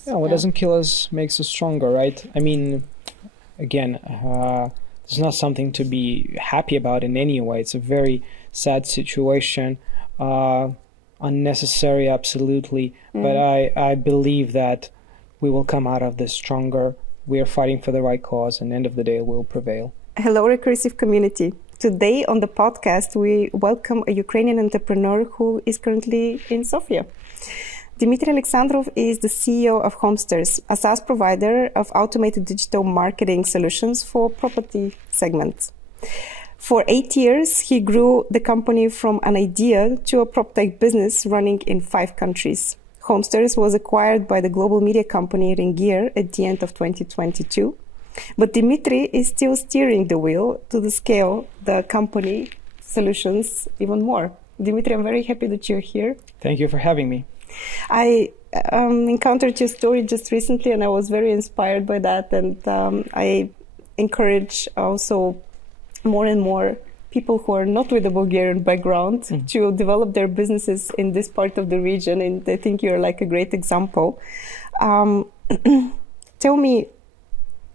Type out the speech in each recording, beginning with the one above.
Homsters. Yeah, what doesn't kill us makes us stronger, right? I mean, again, it's not something to be happy about in any way. It's a very sad situation, unnecessary, absolutely. But I believe that we will come out of this stronger. We are fighting for the right cause, and at the end of the day, we'll prevail. Hello, Recursive community. Today on the podcast, we welcome a Ukrainian entrepreneur who is currently in Sofia. Dmitriy Aleksandrov is the CEO of Homsters, a SaaS provider of automated digital marketing solutions for property segments. For 8 years, he grew the company from an idea to a Proptech business running in 5 countries. Homsters was acquired by the global media company Ringier at the end of 2022. But Dmitry is still steering the wheel to scale the company solutions even more. Dmitry, I'm very happy that you're here. Thank you for having me. I encountered your story just recently, and I was very inspired by that. And I encourage also more and more people who are not with a Bulgarian background to develop their businesses in this part of the region. And I think you're like a great example. Tell me,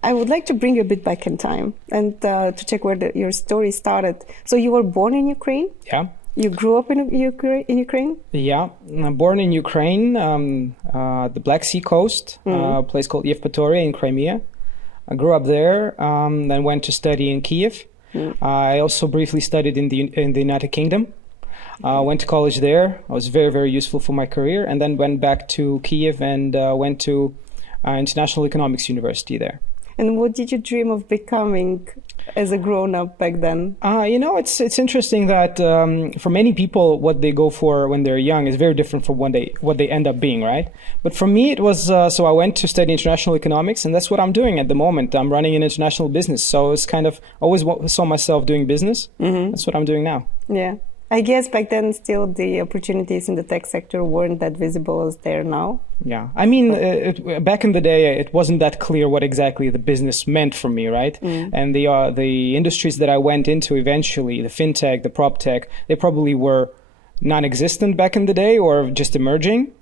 I would like to bring you a bit back in time and to check where your story started. So you were born in Ukraine? Yeah. You grew up in Ukraine? Yeah, I'm born in Ukraine, the Black Sea coast, a place called Ep.72 in Crimea. I grew up there, then went to study in Kiev. I also briefly studied in the United Kingdom. Went to college there. I was very, very useful for my career, and then went back to Kiev and went to International Economics University there. And what did you dream of becoming as a grown-up back then? It's interesting that for many people, what they go for when they're young is very different from what they end up being, right? But for me, it was, so I went to study international economics, and that's what I'm doing at the moment. I'm running an international business. So it's kind of, always saw myself doing business. That's what I'm doing now. Yeah. I guess back then still the opportunities in the tech sector weren't that visible as they are now. Yeah, I mean, back in the day, it wasn't that clear what exactly the business meant for me, right? And the industries that I went into eventually, the fintech, the Proptech, they probably were non-existent back in the day or just emerging.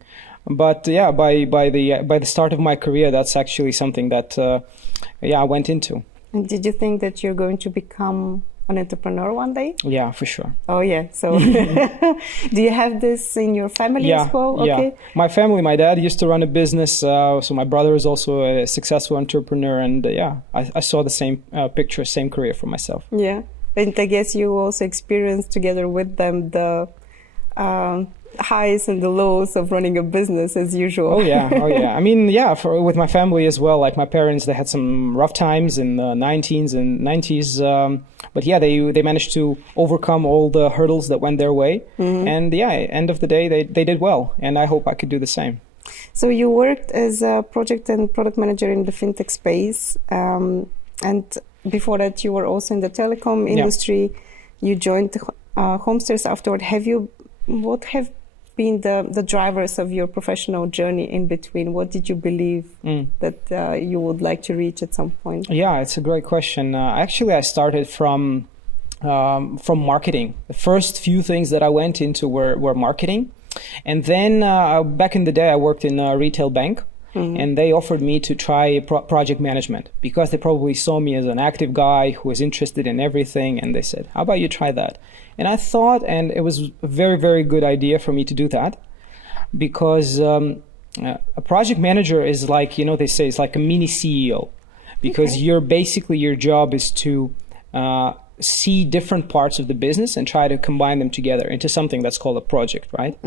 But yeah, by the start of my career, that's actually something that I went into. And did you think that you're going to become an entrepreneur one day? Yeah, for sure. Oh yeah. So do you have this in your family as well? Okay. Yeah. My family, my dad used to run a business. So my brother is also a successful entrepreneur. And I saw the same picture, same career for myself. Yeah. And I guess you also experienced together with them the highs and the lows of running a business as usual. Oh yeah. I mean, with my family as well, like my parents, they had some rough times in the 90s. But yeah, they managed to overcome all the hurdles that went their way. And end of the day, they did well. And I hope I could do the same. So you worked as a project and product manager in the fintech space. And before that, you were also in the telecom industry. You joined Homsters afterward. What have been the drivers of your professional journey in between? What did you believe that you would like to reach at some point? Yeah, it's a great question. Actually, I started from marketing. The first few things that I went into were marketing. And then back in the day, I worked in a retail bank. And they offered me to try project management because they probably saw me as an active guy who was interested in everything. And they said, how about you try that? And I thought, and it was a very, very good idea for me to do that because a project manager is like, they say it's like a mini CEO because your job is to see different parts of the business and try to combine them together into something that's called a project, right?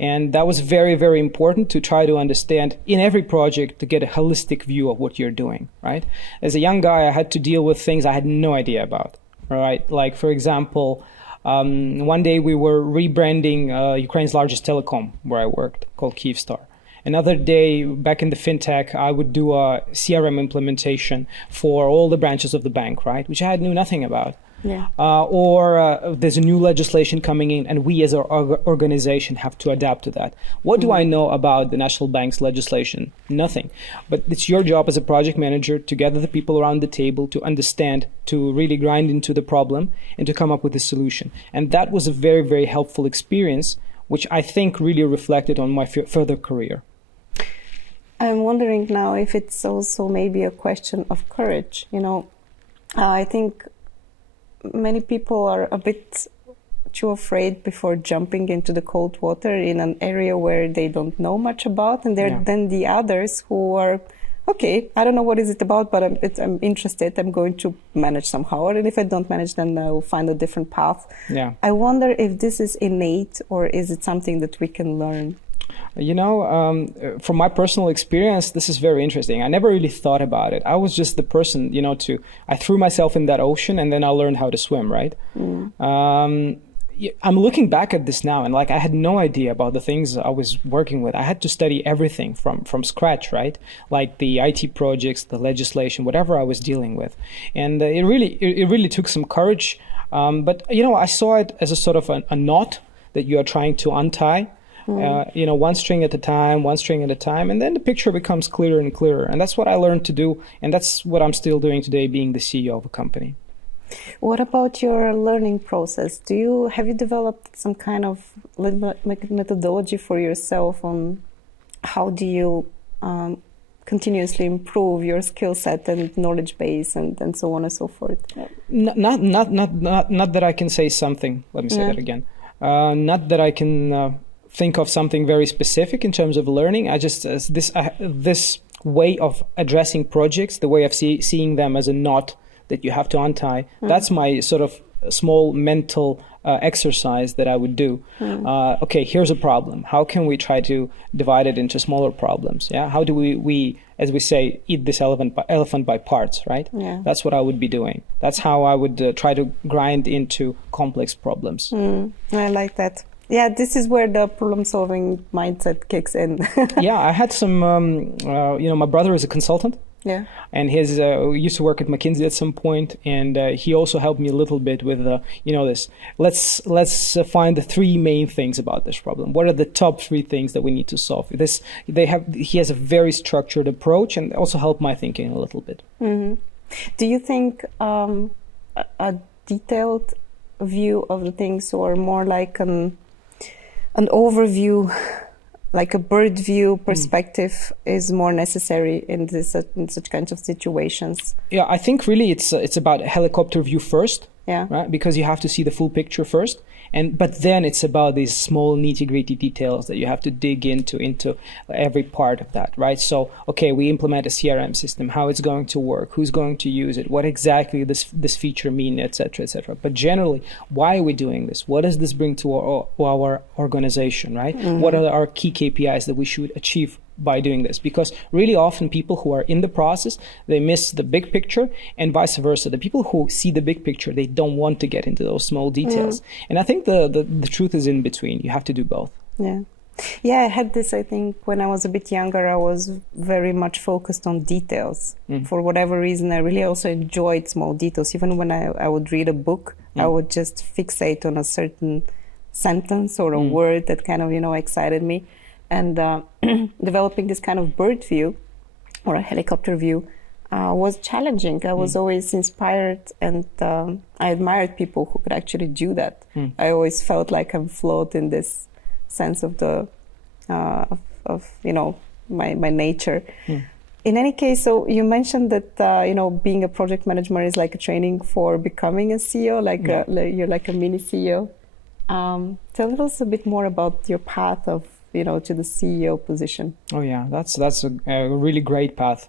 And that was very, very important to try to understand in every project to get a holistic view of what you're doing, right? As a young guy, I had to deal with things I had no idea about, right? Like, for example, one day we were rebranding Ukraine's largest telecom where I worked called Kyivstar. Another day, back in the fintech, I would do a CRM implementation for all the branches of the bank, right? Which I knew nothing about. Or there's a new legislation coming in and we as an organization have to adapt to that. What do I know about the National Bank's legislation? Nothing. But it's your job as a project manager to gather the people around the table, to understand, to really grind into the problem and to come up with a solution. And that was a very, very helpful experience, which I think really reflected on my further career. I'm wondering now if it's also maybe a question of courage. I think many people are a bit too afraid before jumping into the cold water in an area where they don't know much about. And there are then the others who are, okay, I don't know what is it about, but I'm interested. I'm going to manage somehow. And if I don't manage, then I'll find a different path. Yeah. I wonder if this is innate or is it something that we can learn? From my personal experience, this is very interesting. I never really thought about it. I was just the person, I threw myself in that ocean and then I learned how to swim, right? I'm looking back at this now and I had no idea about the things I was working with. I had to study everything from scratch, right? Like the IT projects, the legislation, whatever I was dealing with. And it really took some courage. But, I saw it as a sort of a knot that you are trying to untie. One string at a time, and then the picture becomes clearer and clearer. And that's what I learned to do, and that's what I'm still doing today, being the CEO of a company. What about your learning process? Have you developed some kind of methodology for yourself on how do you continuously improve your skill set and knowledge base and so on and so forth? Not that I can say something. Let me say that again. Not that I can think of something very specific in terms of learning. I just this way of addressing projects, the way of seeing them as a knot that you have to untie. That's my sort of small mental exercise that I would do. Okay, here's a problem. How can we try to divide it into smaller problems? Yeah. How do we, as we say, eat this elephant by parts, right? Yeah. That's what I would be doing. That's how I would try to grind into complex problems. I like that. Yeah, this is where the problem-solving mindset kicks in. Yeah, I had some, my brother is a consultant. Yeah. And he used to work at McKinsey at some point, and he also helped me a little bit with, this. Let's find the three main things about this problem. What are the top three things that we need to solve? He has a very structured approach, and also helped my thinking a little bit. Mm-hmm. Do you think a detailed view of the things, or more like an overview, like a bird view perspective, is more necessary in such kinds of situations? Yeah, I think really it's about a helicopter view first. Yeah. Right? Because you have to see the full picture first. But then it's about these small nitty-gritty details that you have to dig into every part of that, right? So, okay, we implement a CRM system, how it's going to work, who's going to use it, what exactly this feature mean, et cetera, et cetera. But generally, why are we doing this? What does this bring to our organization, right? Mm-hmm. What are our key KPIs that we should achieve by doing this? Because really often people who are in the process, they miss the big picture, and vice versa. The people who see the big picture, they don't want to get into those small details. And I think the truth is in between. You have to do both. Yeah, I had this, I think, when I was a bit younger. I was very much focused on details. For whatever reason, I really also enjoyed small details. Even when I would read a book, I would just fixate on a certain sentence or a word that kind of, excited me. And developing this kind of bird view or a helicopter view was challenging. I was always inspired, and I admired people who could actually do that. I always felt like I'm flawed in this sense of my nature. In any case, so you mentioned that being a project manager is like a training for becoming a CEO, you're like a mini CEO. Tell us a bit more about your path of to the CEO position. Oh yeah, that's a really great path.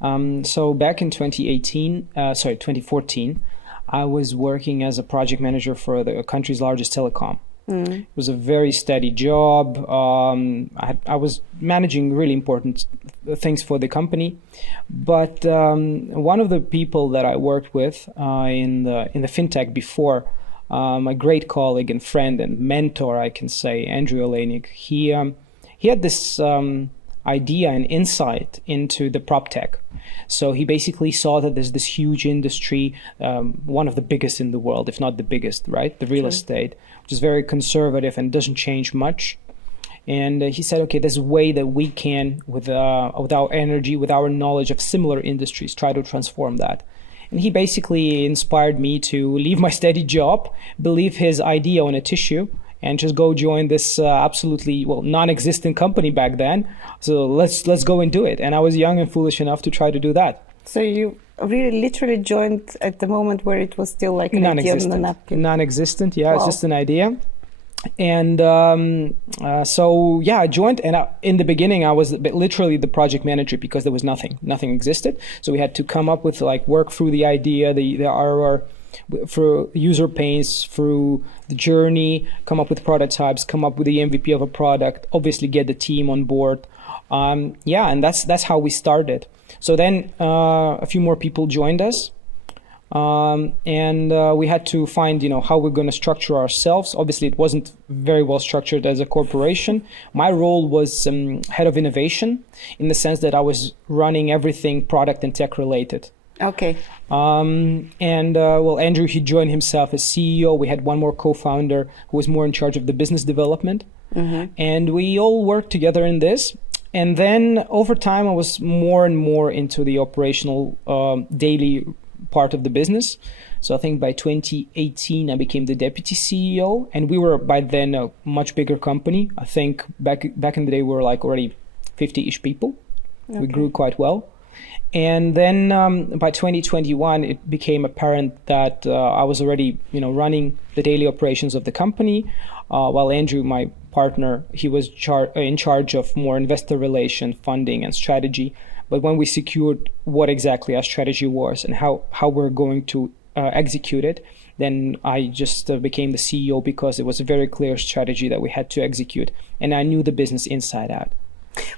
So back in 2014, I was working as a project manager for the country's largest telecom. It was a very steady job. I was managing really important things for the company, but one of the people that I worked with in the fintech before, my great colleague and friend and mentor, I can say, Dmitriy Aleksandrov, he had this idea and insight into the Proptech. So he basically saw that there's this huge industry, one of the biggest in the world, if not the biggest, right? The real estate, which is very conservative and doesn't change much. And he said, okay, there's a way that we can, with our energy, with our knowledge of similar industries, try to transform that. And he basically inspired me to leave my steady job, believe his idea on a tissue, and just go join this absolutely non-existent company back then. So let's go and do it. And I was young and foolish enough to try to do that. So you really literally joined at the moment where it was still like an idea on the napkin. Non-existent, yeah. Wow. It's just an idea. And so I joined, and in the beginning I was literally the project manager because there was nothing existed. So we had to come up with work through the idea, the RR, through user pains, through the journey, come up with prototypes, come up with the MVP of a product, obviously get the team on board. And that's how we started. So then a few more people joined us. And we had to find, how we're going to structure ourselves. Obviously, it wasn't very well structured as a corporation. My role was head of innovation, in the sense that I was running everything product and tech related. Okay. Andrew, he joined himself as CEO. We had one more co-founder who was more in charge of the business development. Mm-hmm. And we all worked together in this. And then over time, I was more and more into the operational daily part of the business. So I think by 2018, I became the deputy CEO, and we were by then a much bigger company. I think back in the day, we were already 50-ish people. Okay. We grew quite well. And then by 2021, it became apparent that I was already, running the daily operations of the company, while Andrew, my partner, he was in charge of more investor relation, funding, and strategy. But when we secured what exactly our strategy was and how we're going to execute it, then I just became the CEO because it was a very clear strategy that we had to execute. And I knew the business inside out.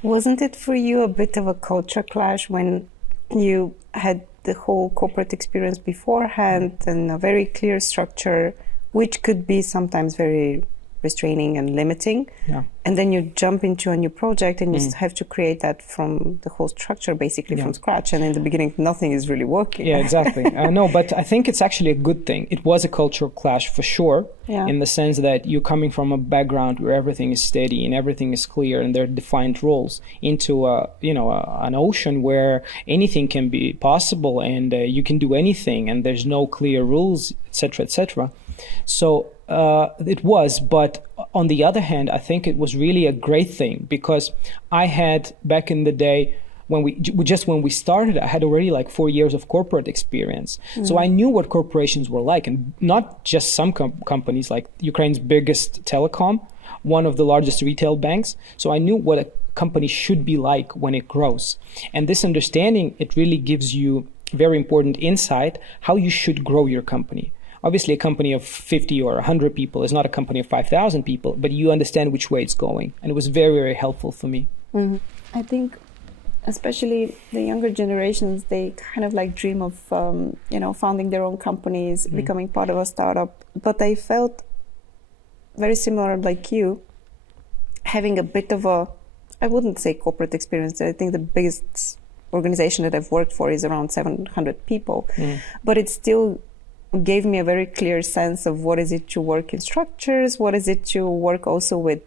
Wasn't it for you a bit of a culture clash when you had the whole corporate experience beforehand and a very clear structure, which could be sometimes very restraining and limiting, and then you jump into a new project and you have to create that from the whole structure basically from scratch, and in the beginning nothing is really working. Exactly. No, but I think it's actually a good thing. It was a cultural clash for sure, in the sense that you're coming from a background where everything is steady and everything is clear and there are defined roles into an ocean where anything can be possible and you can do anything and there's no clear rules, etc., etc. So it was, but on the other hand, I think it was really a great thing because I had back in the day when we started, I had already 4 years of corporate experience. So I knew what corporations were like, and not just some companies, like Ukraine's biggest telecom, one of the largest retail banks. So I knew what a company should be like when it grows. And this understanding, it really gives you very important insight how you should grow your company. Obviously, a company of 50 or 100 people is not a company of 5,000 people, but you understand which way it's going. And it was very, very helpful for me. Mm-hmm. I think especially the younger generations, they kind of dream of, founding their own companies, becoming part of a startup. But I felt very similar like you, having a bit of I wouldn't say corporate experience. I think the biggest organization that I've worked for is around 700 people. But it still gave me a very clear sense of what is it to work in structures, what is it to work also with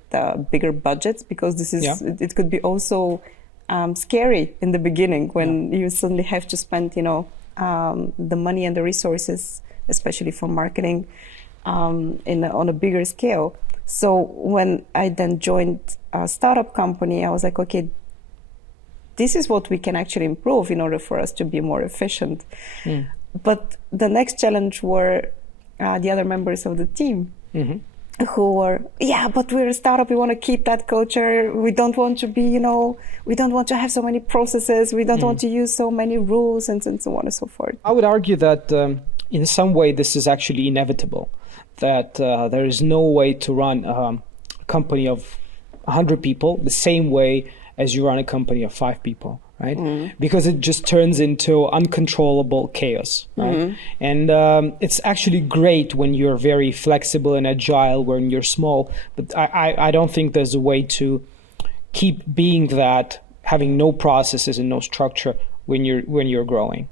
bigger budgets, because this is it could be also scary in the beginning when you suddenly have to spend the money and the resources, especially for marketing, on a bigger scale. So when I then joined a startup company, I was like, okay, this is what we can actually improve in order for us to be more efficient. But the next challenge were the other members of the team who were, but we're a startup. We want to keep that culture. We don't want to be, we don't want to have so many processes. We don't want to use so many rules and so on and so forth. I would argue that in some way this is actually inevitable, that there is no way to run a company of 100 people the same way as you run a company of 5 people. Right? Because it just turns into uncontrollable chaos, right? And it's actually great when you're very flexible and agile, when you're small, but I don't think there's a way to keep being that, having no processes and no structure when you're growing.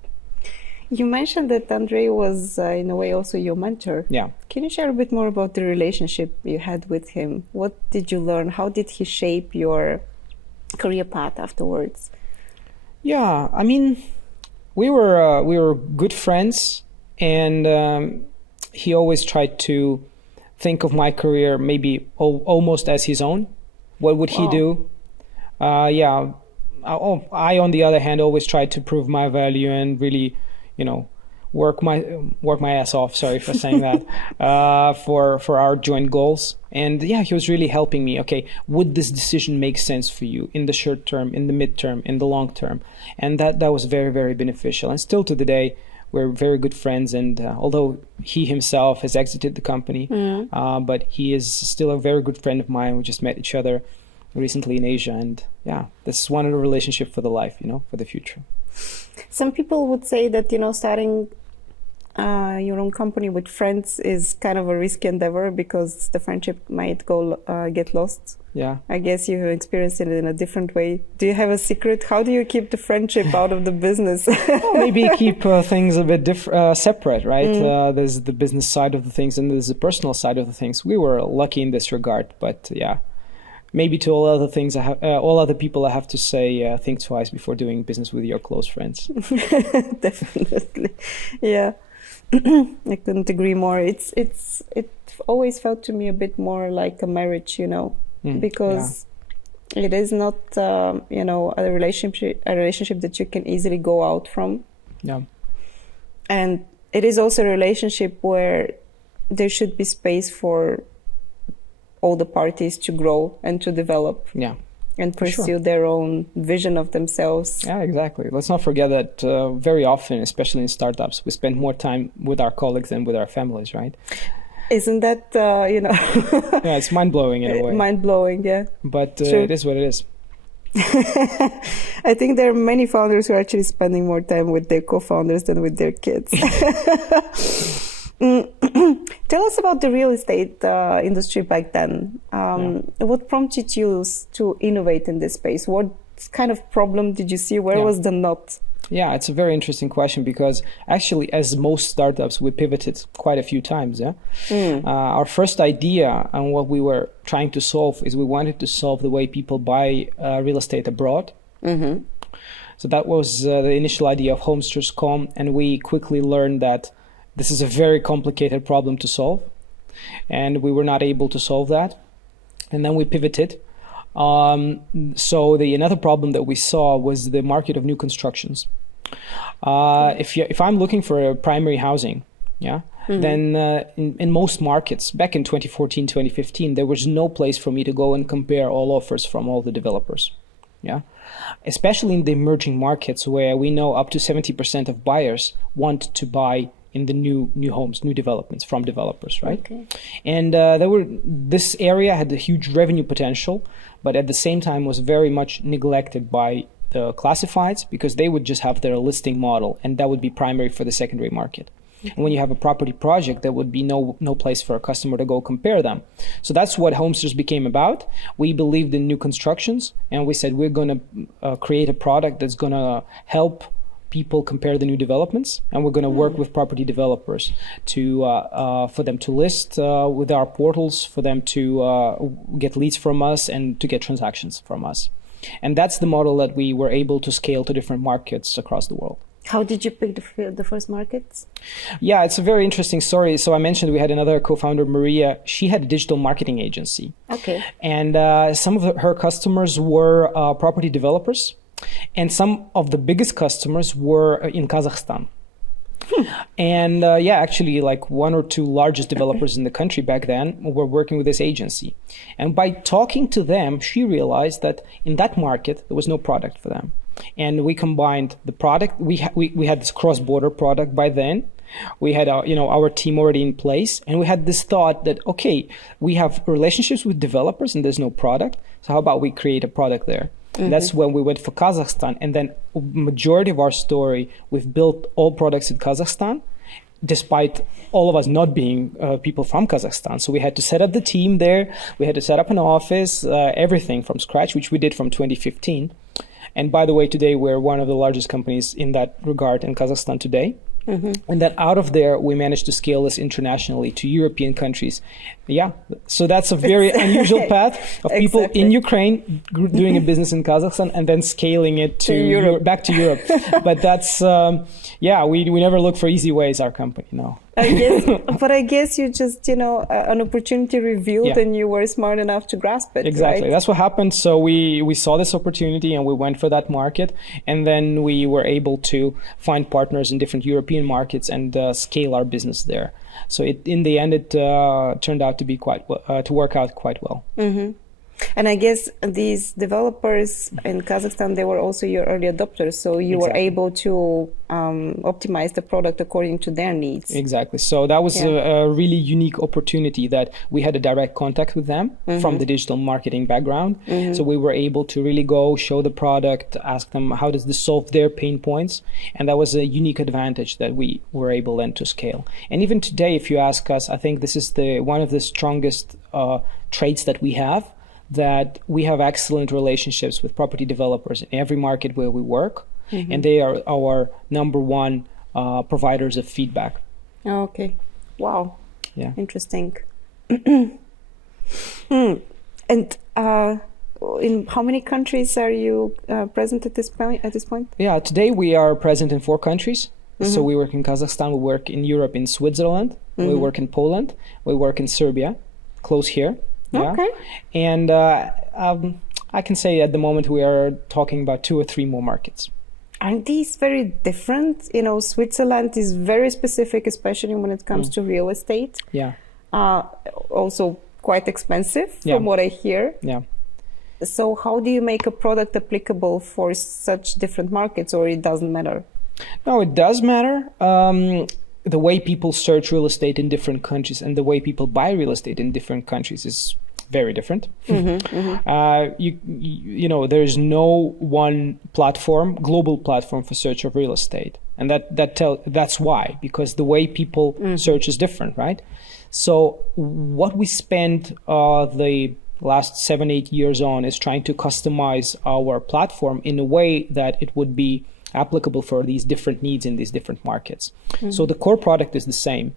You mentioned that Andrei was in a way also your mentor. Yeah. Can you share a bit more about the relationship you had with him? What did you learn? How did he shape your career path afterwards? Yeah, I mean, we were good friends, and he always tried to think of my career maybe almost as his own. What would he do? Yeah. I, on the other hand, always try to prove my value and really, work my ass off. Sorry for saying that. For our joint goals. And yeah, he was really helping me. Okay, would this decision make sense for you in the short term, in the midterm, in the long term? And that was very, very beneficial. And still to the day, we're very good friends. And although he himself has exited the company, but he is still a very good friend of mine. We just met each other recently in Asia. And yeah, this is one of the relationship for the life, for the future. Some people would say that, starting your own company with friends is kind of a risky endeavor because the friendship might get lost. Yeah. I guess you have experienced it in a different way. Do you have a secret? How do you keep the friendship out of the business? Well, maybe keep things a bit separate, right? There's the business side of the things and there's the personal side of the things. We were lucky in this regard, but yeah. Maybe to all other things, all other people, I have to say, think twice before doing business with your close friends. Definitely, yeah. I couldn't agree more. It always felt to me a bit more like a marriage, because it is not, a relationship that you can easily go out from. Yeah. And it is also a relationship where there should be space for all the parties to grow and to develop. Yeah. And pursue their own vision of themselves. Yeah, exactly. Let's not forget that very often, especially in startups, we spend more time with our colleagues than with our families, right? Isn't that, Yeah, it's mind-blowing in a way. Mind-blowing, yeah. But it is what it is. I think there are many founders who are actually spending more time with their co-founders than with their kids. Tell us about the real estate industry back then. What prompted you to innovate in this space? What kind of problem did you see? Where was the knot? Yeah, it's a very interesting question because actually, as most startups, we pivoted quite a few times. Yeah, our first idea and what we were trying to solve is we wanted to solve the way people buy real estate abroad. So that was the initial idea of Homsters.com, and we quickly learned that this is a very complicated problem to solve, and we were not able to solve that. And then we pivoted. So another problem that we saw was the market of new constructions. If I'm looking for a primary housing, then in most markets, back in 2014, 2015, there was no place for me to go and compare all offers from all the developers. Yeah, especially in the emerging markets where we know up to 70% of buyers want to buy in the new homes, new developments from developers, right? Okay. And this area had a huge revenue potential, but at the same time was very much neglected by the classifieds because they would just have their listing model, and that would be primary for the secondary market. And when you have a property project, there would be no place for a customer to go compare them. So that's what Homsters became about. We believed in new constructions, and we said we're going to create a product that's going to help people compare the new developments, and we're going to work with property developers to for them to list with our portals, for them to get leads from us and to get transactions from us. And that's the model that we were able to scale to different markets across the world. How did you pick the first markets? Yeah, it's a very interesting story. So I mentioned we had another co-founder, Maria. She had a digital marketing agency. Okay. And some of her customers were property developers. And some of the biggest customers were in Kazakhstan. And actually like one or two largest developers in the country back then were working with this agency. And by talking to them, she realized that in that market, there was no product for them. And we combined the product. We had this cross-border product by then. We had our team already in place. And we had this thought that, okay, we have relationships with developers and there's no product. So how about we create a product there? And that's when we went for Kazakhstan. And then majority of our story, we've built all products in Kazakhstan, despite all of us not being people from Kazakhstan. So we had to set up the team there. We had to set up an office, everything from scratch, which we did from 2015. And by the way, today we're one of the largest companies in that regard in Kazakhstan today. And then out of there, we managed to scale this internationally to European countries. Yeah, so that's a very unusual path of people in Ukraine doing a business in Kazakhstan and then scaling it to Europe, back to Europe. But that's, we never look for easy ways, our company, no. I guess you just, an opportunity revealed and you were smart enough to grasp it. Exactly. Right? That's what happened. So we saw this opportunity and we went for that market. And then we were able to find partners in different European markets and scale our business there. So in the end, it turned out to be to work out quite well. Mm-hmm. And I guess these developers in Kazakhstan, they were also your early adopters. So you were able to optimize the product according to their needs. Exactly. So that was a really unique opportunity that we had a direct contact with them from the digital marketing background. So we were able to really go show the product, ask them how does this solve their pain points. And that was a unique advantage that we were able then to scale. And even today, if you ask us, I think this is one of the strongest traits that we have, that we have excellent relationships with property developers in every market where we work, and they are our number one providers of feedback. Oh, okay. Wow. Yeah. Interesting. And in how many countries are you present at this point? Yeah, today we are present in 4 countries. So we work in Kazakhstan, we work in Europe, in Switzerland, we work in Poland, we work in Serbia, close here. Yeah. Okay. And I can say at the moment we are talking about 2 or 3 more markets. Aren't these very different? Switzerland is very specific, especially when it comes to real estate. Yeah. Also quite expensive from what I hear. Yeah. So how do you make a product applicable for such different markets, or it doesn't matter? No, it does matter. The way people search real estate in different countries and the way people buy real estate in different countries is very different. There's no one global platform for search of real estate. And that's why, because the way people search is different, right? So what we spent the last 7-8 years on is trying to customize our platform in a way that it would be applicable for these different needs in these different markets. So the core product is the same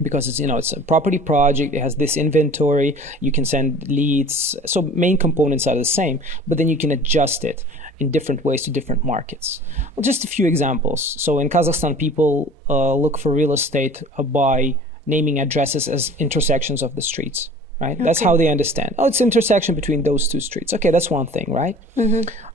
because it's a property project. It has this inventory. You can send leads. So main components are the same, but then you can adjust it in different ways to different markets. Well, just a few examples. So in Kazakhstan, people look for real estate by naming addresses as intersections of the streets. Right? Okay. That's how they understand. Oh, it's intersection between those 2 streets. Okay, that's one thing, right?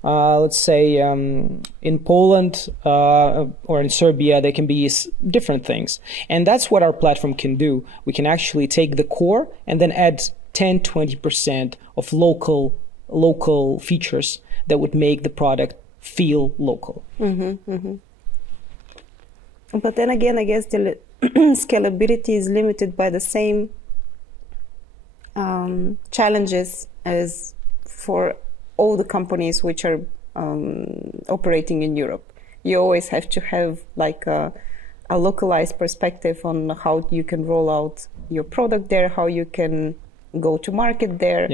Let's say in Poland or in Serbia, there can be different things. And that's what our platform can do. We can actually take the core and then add 10-20% of local features that would make the product feel local. But then again, I guess the scalability is limited by the same challenges as for all the companies which are operating in Europe. You always have to have like a localized perspective on how you can roll out your product there, how you can go to market there.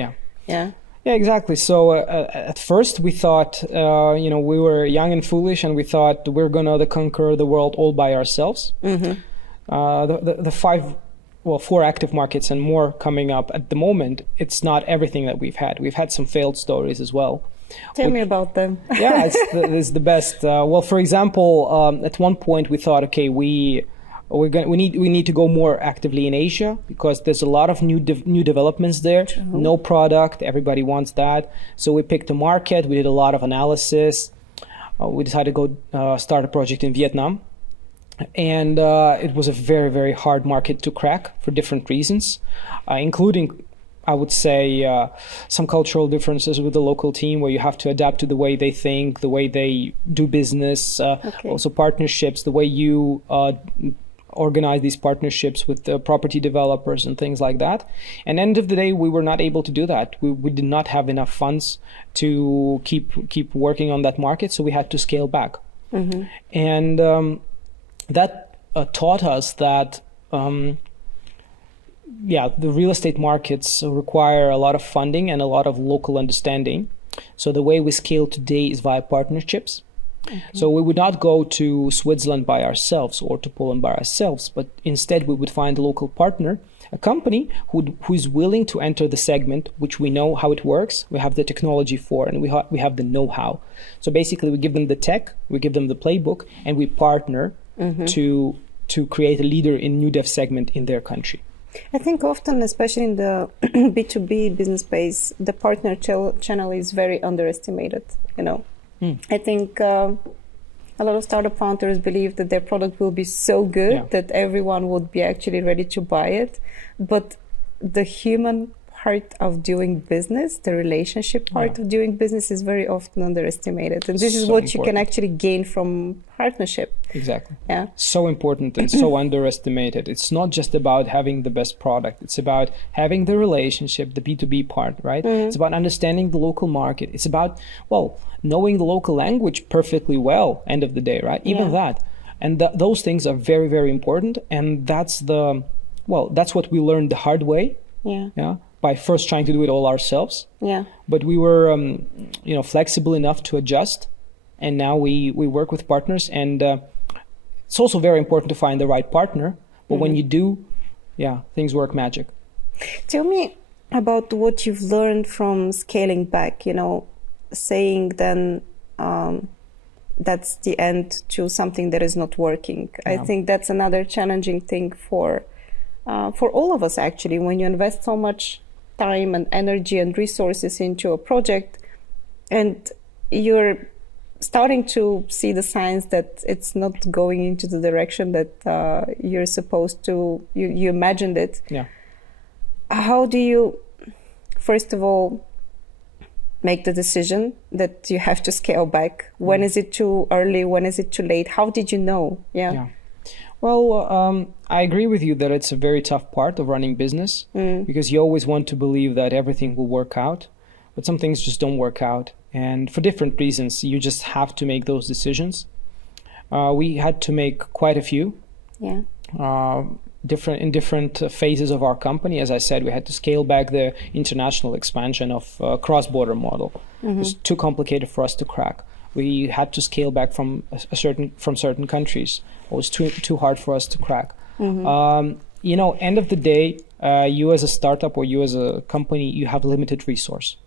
Yeah, exactly. So at first we thought, we were young and foolish, and we thought we're gonna conquer the world all by ourselves. The 4 active markets and more coming up at the moment, it's not everything that we've had. We've had some failed stories as well. Tell me about them. Yeah, it's the best. Well, for example, at one point we thought, okay, we need to go more actively in Asia because there's a lot of new developments there. No product, everybody wants that. So we picked a market. We did a lot of analysis. We decided to go start a project in Vietnam. And it was a very, very hard market to crack for different reasons, including, I would say, some cultural differences with the local team where you have to adapt to the way they think, the way they do business, also partnerships, the way you organize these partnerships with the property developers and things like that. And end of the day, we were not able to do that. We did not have enough funds to keep working on that market, so we had to scale back. And that taught us that, the real estate markets require a lot of funding and a lot of local understanding. So the way we scale today is via partnerships. So we would not go to Switzerland by ourselves or to Poland by ourselves, but instead we would find a local partner, a company who is willing to enter the segment, which we know how it works, we have the technology for, and we have the know-how. So basically we give them the tech, we give them the playbook, and we partner to to create a leader in new dev segment in their country. I think often, especially in the B2B business space, the partner channel is very underestimated, I think a lot of startup founders believe that their product will be so good that everyone would be actually ready to buy it. But the human part of doing business, the relationship part of doing business is very often underestimated. And this is what you can actually gain from partnership. Exactly. Yeah. So important and so underestimated. It's not just about having the best product. It's about having the relationship, the B2B part, right? It's about understanding the local market. It's about, knowing the local language perfectly well, end of the day, right? Even that. And those things are very, very important. And that's that's what we learned the hard way. Yeah. By first trying to do it all ourselves. Yeah. But we were, flexible enough to adjust. And now we work with partners. And it's also very important to find the right partner. But when you do, things work magic. Tell me about what you've learned from scaling back, saying then that's the end to something that is not working. I think that's another challenging thing for all of us, actually, when you invest so much time and energy and resources into a project and you're starting to see the signs that it's not going into the direction that you're supposed to, you imagined it. Yeah. How do you, first of all, make the decision that you have to scale back? When is it too early? When is it too late? How did you know? Yeah. Well, I agree with you that it's a very tough part of running business because you always want to believe that everything will work out, but some things just don't work out. And for different reasons, you just have to make those decisions. We had to make quite a few. Yeah. Different phases of our company. As I said, we had to scale back the international expansion of cross-border model. It was too complicated for us to crack. We had to scale back from certain countries. It was too hard for us to crack. End of the day, you as a startup or you as a company, you have limited resource.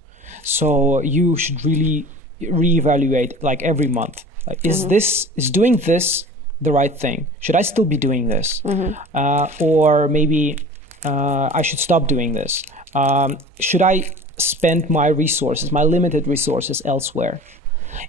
So you should really reevaluate like every month. Like, is doing this the right thing? Should I still be doing this? Or maybe I should stop doing this? Should I spend my resources, my limited resources elsewhere?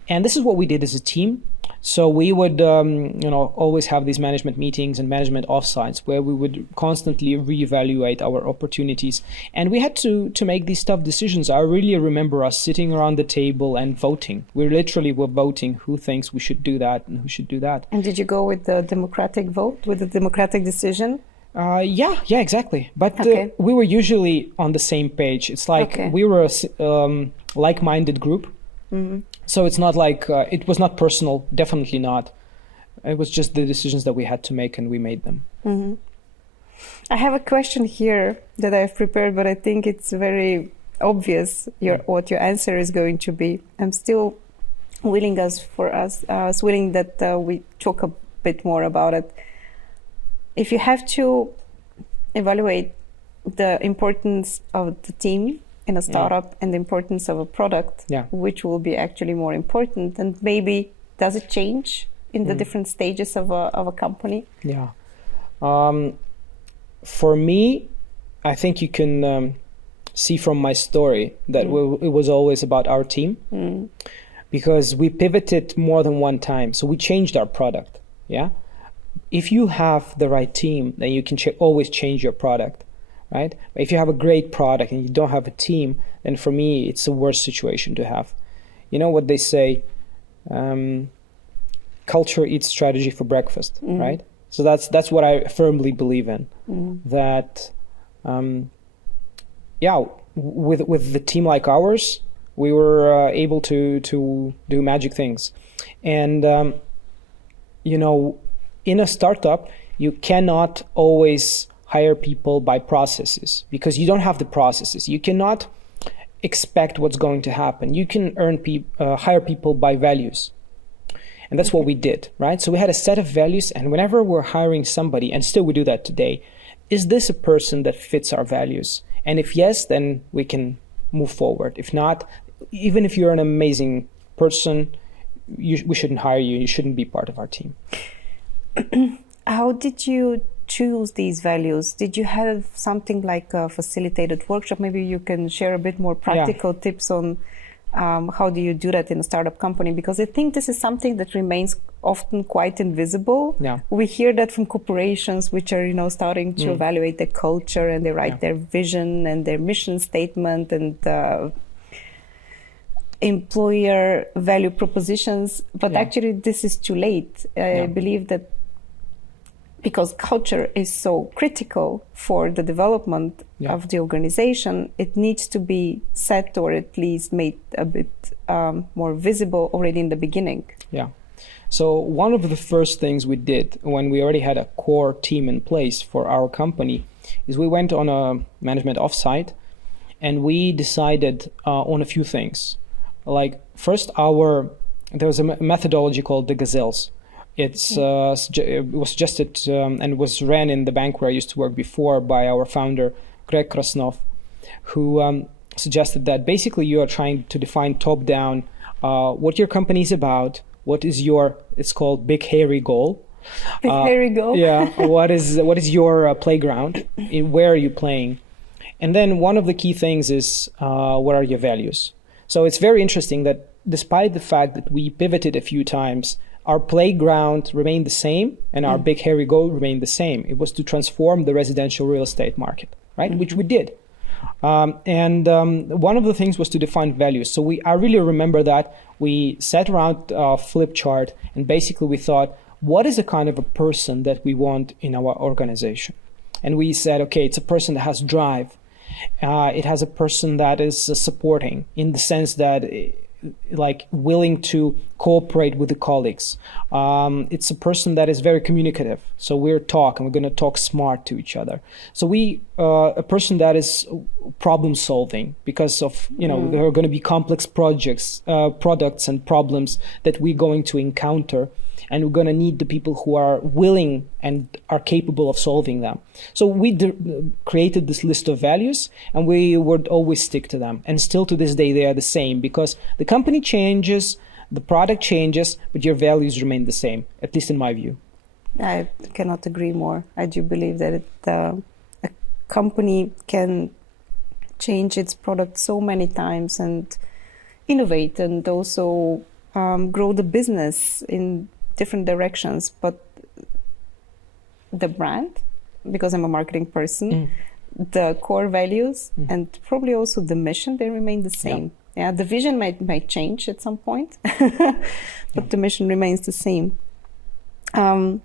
And this is what we did as a team. So we would, always have these management meetings and management offsites where we would constantly reevaluate our opportunities. And we had to make these tough decisions. I really remember us sitting around the table and voting. We literally were voting who thinks we should do that and who should do that. And did you go with the democratic vote, with the democratic decision? Yeah, exactly. But we were usually on the same page. It's like we were a like-minded group. So it's not like, it was not personal, definitely not. It was just the decisions that we had to make and we made them. I have a question here that I've prepared, but I think it's very obvious what your answer is going to be. I'm still willing that we talk a bit more about it. If you have to evaluate the importance of the team in a startup and the importance of a product, which will be actually more important, and maybe does it change in the different stages of a company? Yeah. For me, I think you can see from my story that it was always about our team because we pivoted more than one time. So we changed our product. Yeah. If you have the right team, then you can always change your product. Right? If you have a great product and you don't have a team, then for me, it's the worst situation to have. You know what they say, culture eats strategy for breakfast, right? So that's what I firmly believe in, that, with the team like ours, we were able to do magic things. And, in a startup, you cannot always hire people by processes because you don't have the processes. You cannot expect what's going to happen. You can hire people by values. And that's what we did, right? So we had a set of values, and whenever we're hiring somebody, and still we do that today, is this a person that fits our values? And if yes, then we can move forward. If not, even if you're an amazing person, we shouldn't hire you. You shouldn't be part of our team. How did you choose these values? Did you have something like a facilitated workshop? Maybe you can share a bit more practical tips on how do you do that in a startup company? Because I think this is something that remains often quite invisible. Yeah. We hear that from corporations which are, starting to evaluate their culture, and they write their vision and their mission statement and employer value propositions. But actually, this is too late. I believe that because culture is so critical for the development of the organization, it needs to be set or at least made a bit more visible already in the beginning. Yeah. So one of the first things we did when we already had a core team in place for our company is we went on a management offsite and we decided on a few things. Like first, there was a methodology called the Gazelles. It was suggested and was ran in the bank where I used to work before by our founder, Greg Krasnov, who suggested that basically you are trying to define top-down what your company is about, what is it's called big hairy goal. Big hairy goal. Yeah. What is your playground? Where are you playing? And then one of the key things is what are your values? So it's very interesting that despite the fact that we pivoted a few times, our playground remained the same and our big hairy goal remained the same. It was to transform the residential real estate market, right? Which we did. And one of the things was to define values. So I really remember that we sat around a flip chart and basically we thought, what is the kind of a person that we want in our organization? And we said, okay, it's a person that has drive. It has a person that is supporting in the sense that like willing to cooperate with the colleagues. It's a person that is very communicative. So we're going to talk smart to each other. So a person that is problem solving because of, there are going to be complex products and problems that we're going to encounter. And we're going to need the people who are willing and are capable of solving them. So we created this list of values and we would always stick to them. And still to this day, they are the same because the company changes, the product changes, but your values remain the same, at least in my view. I cannot agree more. I do believe that a company can change its product so many times and innovate and also grow the business in different directions, but the brand, because I'm a marketing person, the core values and probably also the mission, they remain the same. Yeah, the vision might change at some point, but the mission remains the same. I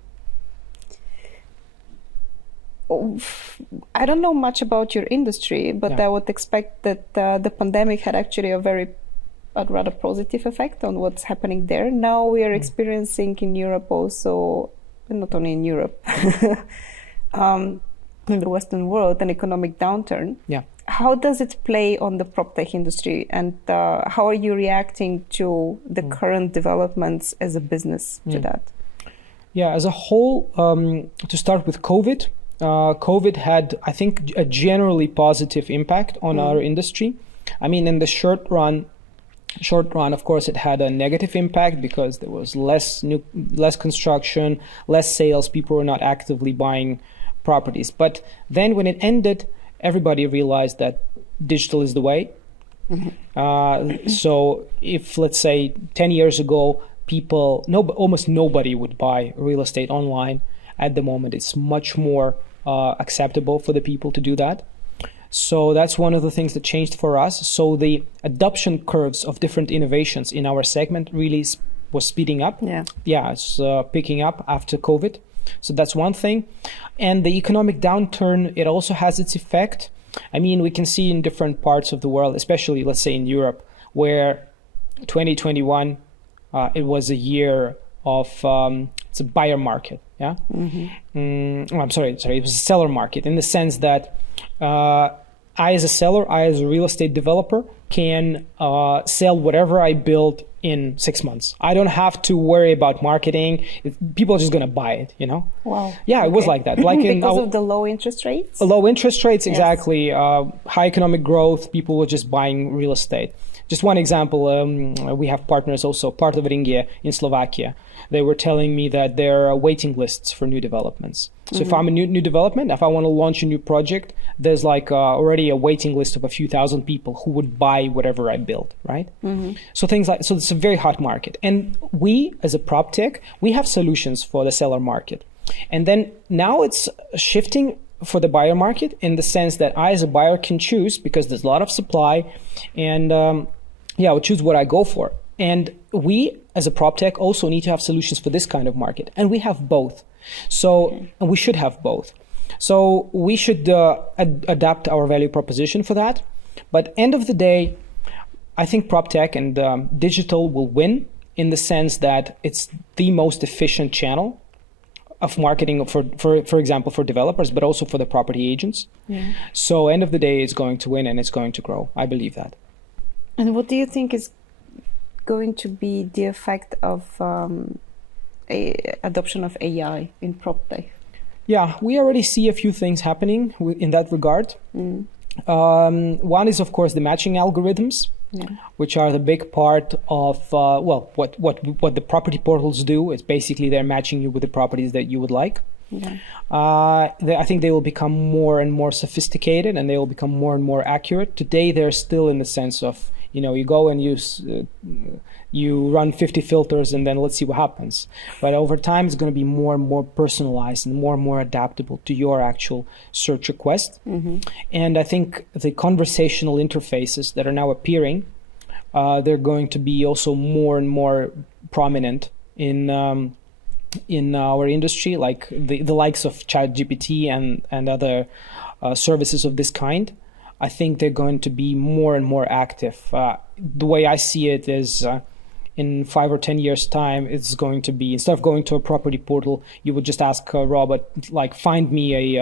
don't know much about your industry, but I would expect that the pandemic had actually a rather positive effect on what's happening there. Now we are experiencing in Europe also, and not only in Europe, in the Western world, an economic downturn. Yeah. How does it play on the Proptech industry, and how are you reacting to the current developments as a business to that? Yeah, as a whole, to start with COVID, COVID had, I think, a generally positive impact on our industry. I mean, in the short run, of course, it had a negative impact because there was less construction, less sales. People were not actively buying properties. But then when it ended, everybody realized that digital is the way. So if, let's say, 10 years ago, almost nobody would buy real estate online. At the moment, it's much more acceptable for the people to do that. So that's one of the things that changed for us. So the adoption curves of different innovations in our segment really was speeding up. Yeah, it's picking up after COVID. So that's one thing. And the economic downturn, it also has its effect. I mean, we can see in different parts of the world, especially, let's say, in Europe, where 2021, it was a year of, it's a buyer market. Yeah. I'm sorry. It was a seller market in the sense that I, as a seller, I, as a real estate developer, can sell whatever I build in 6 months. I don't have to worry about marketing. People are just going to buy it, Wow. Yeah, it was like that. Like because of the low interest rates? Low interest rates, exactly. High economic growth, people were just buying real estate. Just one example, we have partners also, part of Ringier in Slovakia. They were telling me that there are waiting lists for new developments. So if I'm a new development, if I want to launch a new project, there's like already a waiting list of a few thousand people who would buy whatever I build, right? So it's a very hot market. And we, as a Proptech, we have solutions for the seller market. And then now it's shifting for the buyer market in the sense that I, as a buyer, can choose, because there's a lot of supply, and I would choose what I go for. And we, as a Proptech, also need to have solutions for this kind of market. And we have both. So and we should have both. So we should adapt our value proposition for that. But end of the day, I think Proptech and digital will win in the sense that it's the most efficient channel of marketing for example, for developers, but also for the property agents. So end of the day, it's going to win and it's going to grow. I believe that. And what do you think is going to be the effect of adoption of AI in Proptech? Yeah, we already see a few things happening in that regard. One is, of course, the matching algorithms, which are the big part of what the property portals do. It's basically they're matching you with the properties that you would like. I think they will become more and more sophisticated, and they will become more and more accurate. Today, they're still in the sense of, you go and you run 50 filters and then let's see what happens. But over time, it's going to be more and more personalized and more adaptable to your actual search request. And I think the conversational interfaces that are now appearing, they're going to be also more and more prominent in our industry, like the likes of ChatGPT and other services of this kind. I think they're going to be more and more active. The way I see it is in 5 or 10 years' time, it's going to be, instead of going to a property portal, you would just ask a robot, like, find me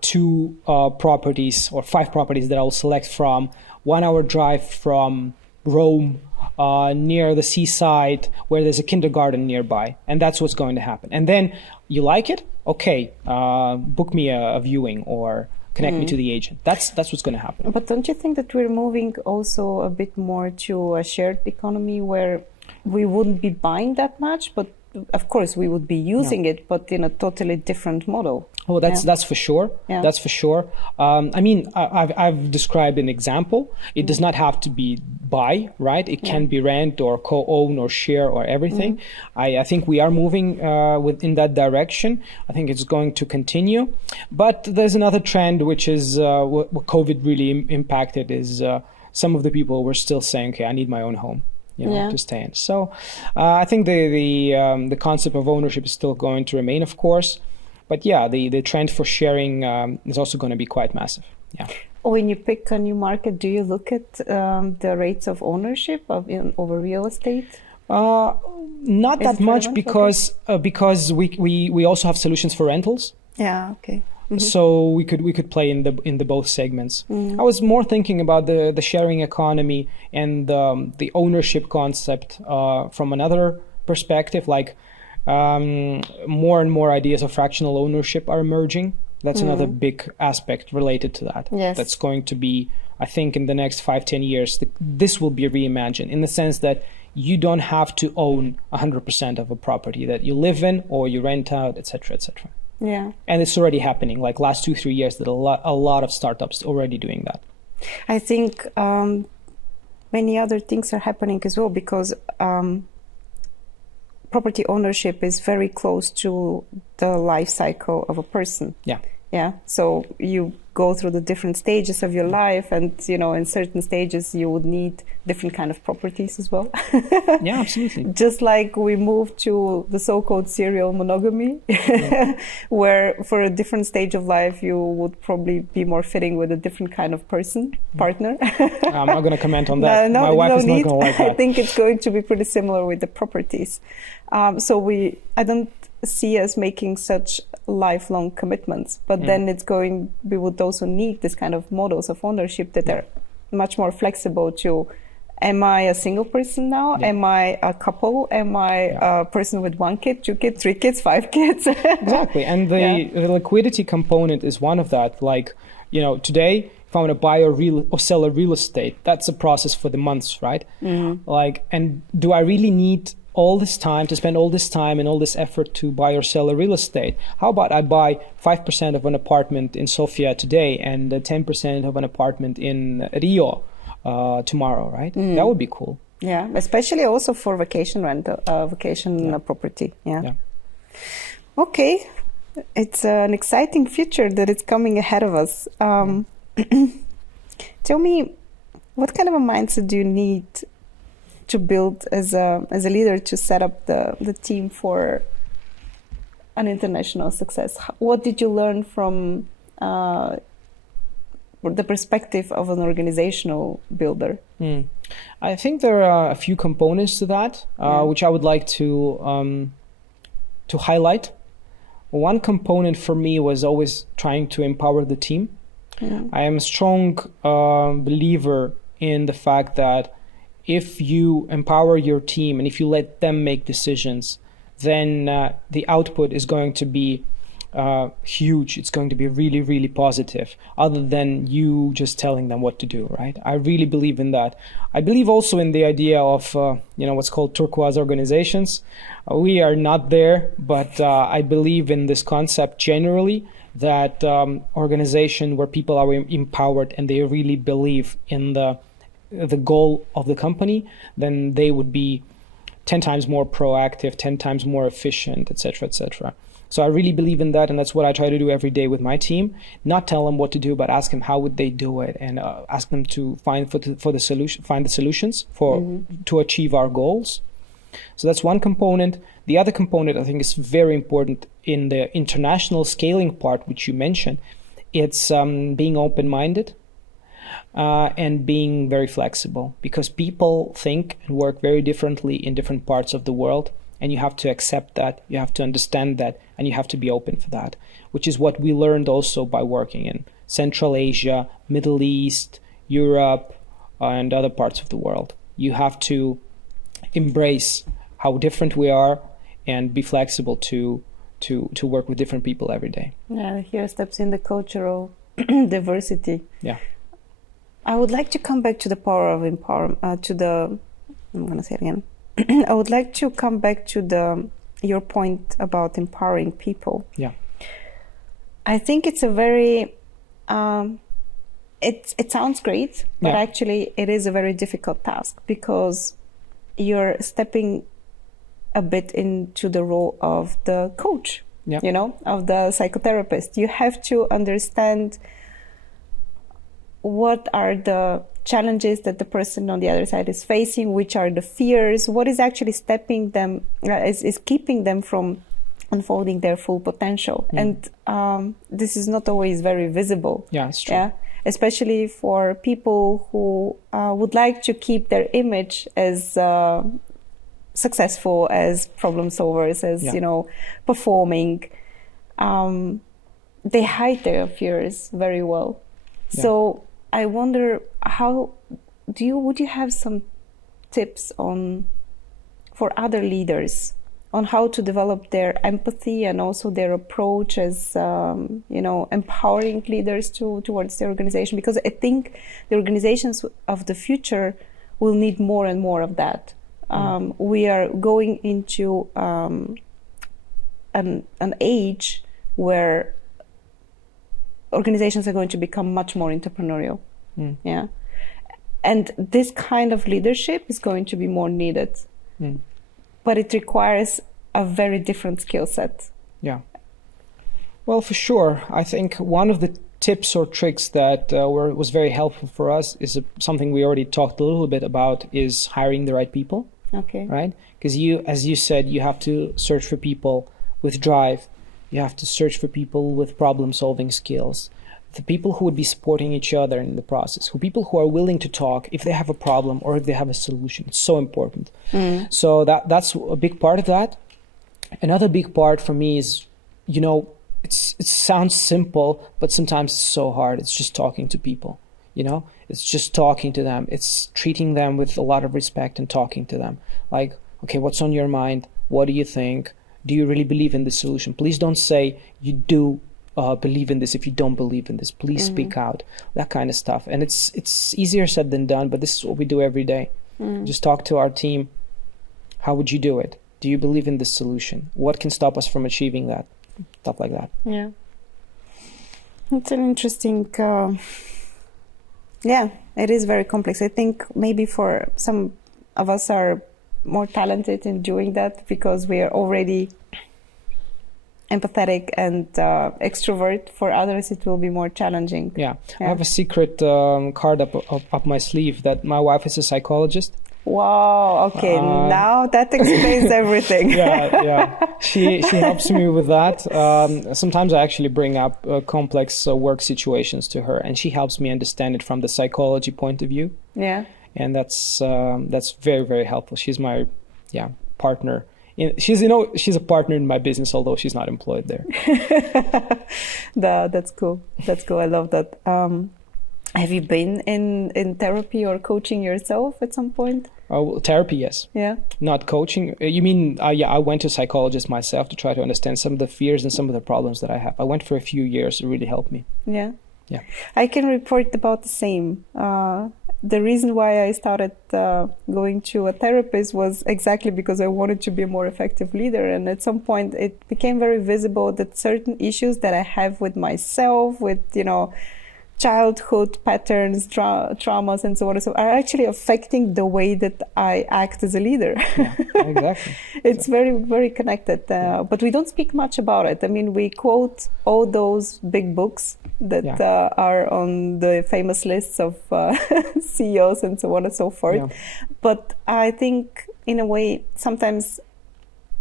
two properties or 5 properties that I'll select from 1 hour drive from Rome, near the seaside, where there's a kindergarten nearby. And that's what's going to happen. And then you like it? Okay, book me a viewing or connect me to the agent. That's what's going to happen. But don't you think that we're moving also a bit more to a shared economy where we wouldn't be buying that much, but of course we would be using it, but in a totally different model? Oh, that's for sure. That's for sure. I mean, I've described an example. It does not have to be buy, right? It can be rent or co-own or share or everything. I think we are moving in that direction. I think it's going to continue. But there's another trend, which is what COVID really impacted, is some of the people were still saying, okay, I need my own home. To stay in. So I think the concept of ownership is still going to remain, of course. But the trend for sharing is also going to be quite massive. When you pick a new market, do you look at the rates of ownership over real estate? Not that much, because we also have solutions for rentals. Okay. So we could play in the both segments. I was more thinking about the sharing economy and the ownership concept from another perspective, like more and more ideas of fractional ownership are emerging. That's another big aspect related to that. That's going to be, I think, in the next 5-10 years, this will be reimagined in the sense that you don't have to own 100% of a property that you live in or you rent out, etc., etc. And it's already happening. Like last 2-3 years, that a lot of startups already doing that. I think many other things are happening as well, because property ownership is very close to the life cycle of a person. So you go through the different stages of your life, and in certain stages you would need different kind of properties as well. Absolutely. Just like we moved to the so-called serial monogamy, where for a different stage of life you would probably be more fitting with a different kind of partner. I'm not going to comment on that. My wife is not going to like that. I think it's going to be pretty similar with the properties. I don't see us making such lifelong commitments, but then we would also need this kind of models of ownership that are much more flexible to, am I a single person now? Am I a couple? Am I a person with 1 kid, 2 kids, 3 kids, 5 kids? Exactly. And the liquidity component is one of that. Like, today if I want to buy or sell a real estate, that's a process for the months, right? Like, and do I really need all this time to spend all this time and all this effort to buy or sell a real estate? How about I buy 5% of an apartment in Sofia today and 10% of an apartment in Rio tomorrow, right? That would be cool. Yeah, especially also for vacation rental, property. Yeah. Okay, it's an exciting future that is coming ahead of us. Tell me, what kind of a mindset do you need to build as a leader to set up the team for an international success? What did you learn from the perspective of an organizational builder? I think there are a few components to that, which I would like to highlight. One component for me was always trying to empower the team. I am a strong believer in the fact that if you empower your team and if you let them make decisions, then the output is going to be huge. It's going to be really, really positive, other than you just telling them what to do, right? I really believe in that. I believe also in the idea of, what's called turquoise organizations. We are not there, but I believe in this concept generally, that organization where people are empowered and they really believe in the goal of the company, then they would be 10 times more proactive, 10 times more efficient, etc., etc. So I really believe in that, and that's what I try to do every day with my team. Not tell them what to do, but ask them how would they do it, and ask them to find the solutions to achieve our goals. So that's one component. The other component I think is very important in the international scaling part, which you mentioned. It's being open-minded and being very flexible, because people think and work very differently in different parts of the world. And you have to accept that, you have to understand that, and you have to be open for that, which is what we learned also by working in Central Asia, Middle East, Europe, and other parts of the world. You have to embrace how different we are and be flexible to work with different people every day. Yeah, here steps in the cultural diversity. Yeah. I would like to come back to the power of empowerment, I'm going to say it again. I would like to come back to your point about empowering people. Yeah. I think it's a very, it sounds great, but actually it is a very difficult task, because you're stepping a bit into the role of the coach, of the psychotherapist. You have to understand what are the challenges that the person on the other side is facing, which are the fears, what is actually keeping them from unfolding their full potential. And this is not always very visible. Yeah, it's true. Yeah? Especially for people who would like to keep their image as successful, as problem solvers, as, performing. They hide their fears very well. Yeah. So I wonder, would you have some tips for other leaders on how to develop their empathy and also their approach as empowering leaders towards the organization? Because I think the organizations of the future will need more and more of that. We are going into an age where organizations are going to become much more entrepreneurial. Yeah. And this kind of leadership is going to be more needed. But it requires a very different skill set. Yeah. Well, for sure. I think one of the tips or tricks that was very helpful for us is something we already talked a little bit about, is hiring the right people. Okay. Right? Because as you said, you have to search for people with drive. You have to search for people with problem-solving skills, the people who would be supporting each other in the process, people who are willing to talk if they have a problem or if they have a solution. It's so important. So that's a big part of that. Another big part for me is, it sounds simple, but sometimes it's so hard. It's just talking to people, It's just talking to them. It's treating them with a lot of respect and talking to them. Like, okay, what's on your mind? What do you think? Do you really believe in the solution? Please don't say you do believe in this. If you don't believe in this, please speak out. That kind of stuff. And it's easier said than done, but this is what we do every day. Just talk to our team. How would you do it? Do you believe in this solution? What can stop us from achieving that? Stuff like that. Yeah. It's an interesting... yeah, it is very complex. I think maybe for some of us are more talented in doing that because we are already empathetic and extrovert. For others, it will be more challenging. Yeah. I have a secret card up my sleeve that my wife is a psychologist. Wow. Okay. Now that explains everything. Yeah. She helps me with that. Sometimes I actually bring up complex work situations to her, and she helps me understand it from the psychology point of view. Yeah. And that's very, very helpful. She's my partner. She's a partner in my business, although she's not employed there. That's cool. That's cool. I love that. Have you been in therapy or coaching yourself at some point? Therapy, yes. Yeah. Not coaching. You mean, I went to a psychologist myself to try to understand some of the fears and some of the problems that I have. I went for a few years. It really helped me. Yeah. Yeah. I can report about the same. The reason why I started going to a therapist was exactly because I wanted to be a more effective leader. And at some point, it became very visible that certain issues that I have with myself, with, childhood patterns, traumas, and so on and so on, are actually affecting the way that I act as a leader. Yeah, exactly. It's very, very connected. But we don't speak much about it. I mean, we quote all those big books that are on the famous lists of CEOs and so on and so forth. Yeah. But I think, in a way, sometimes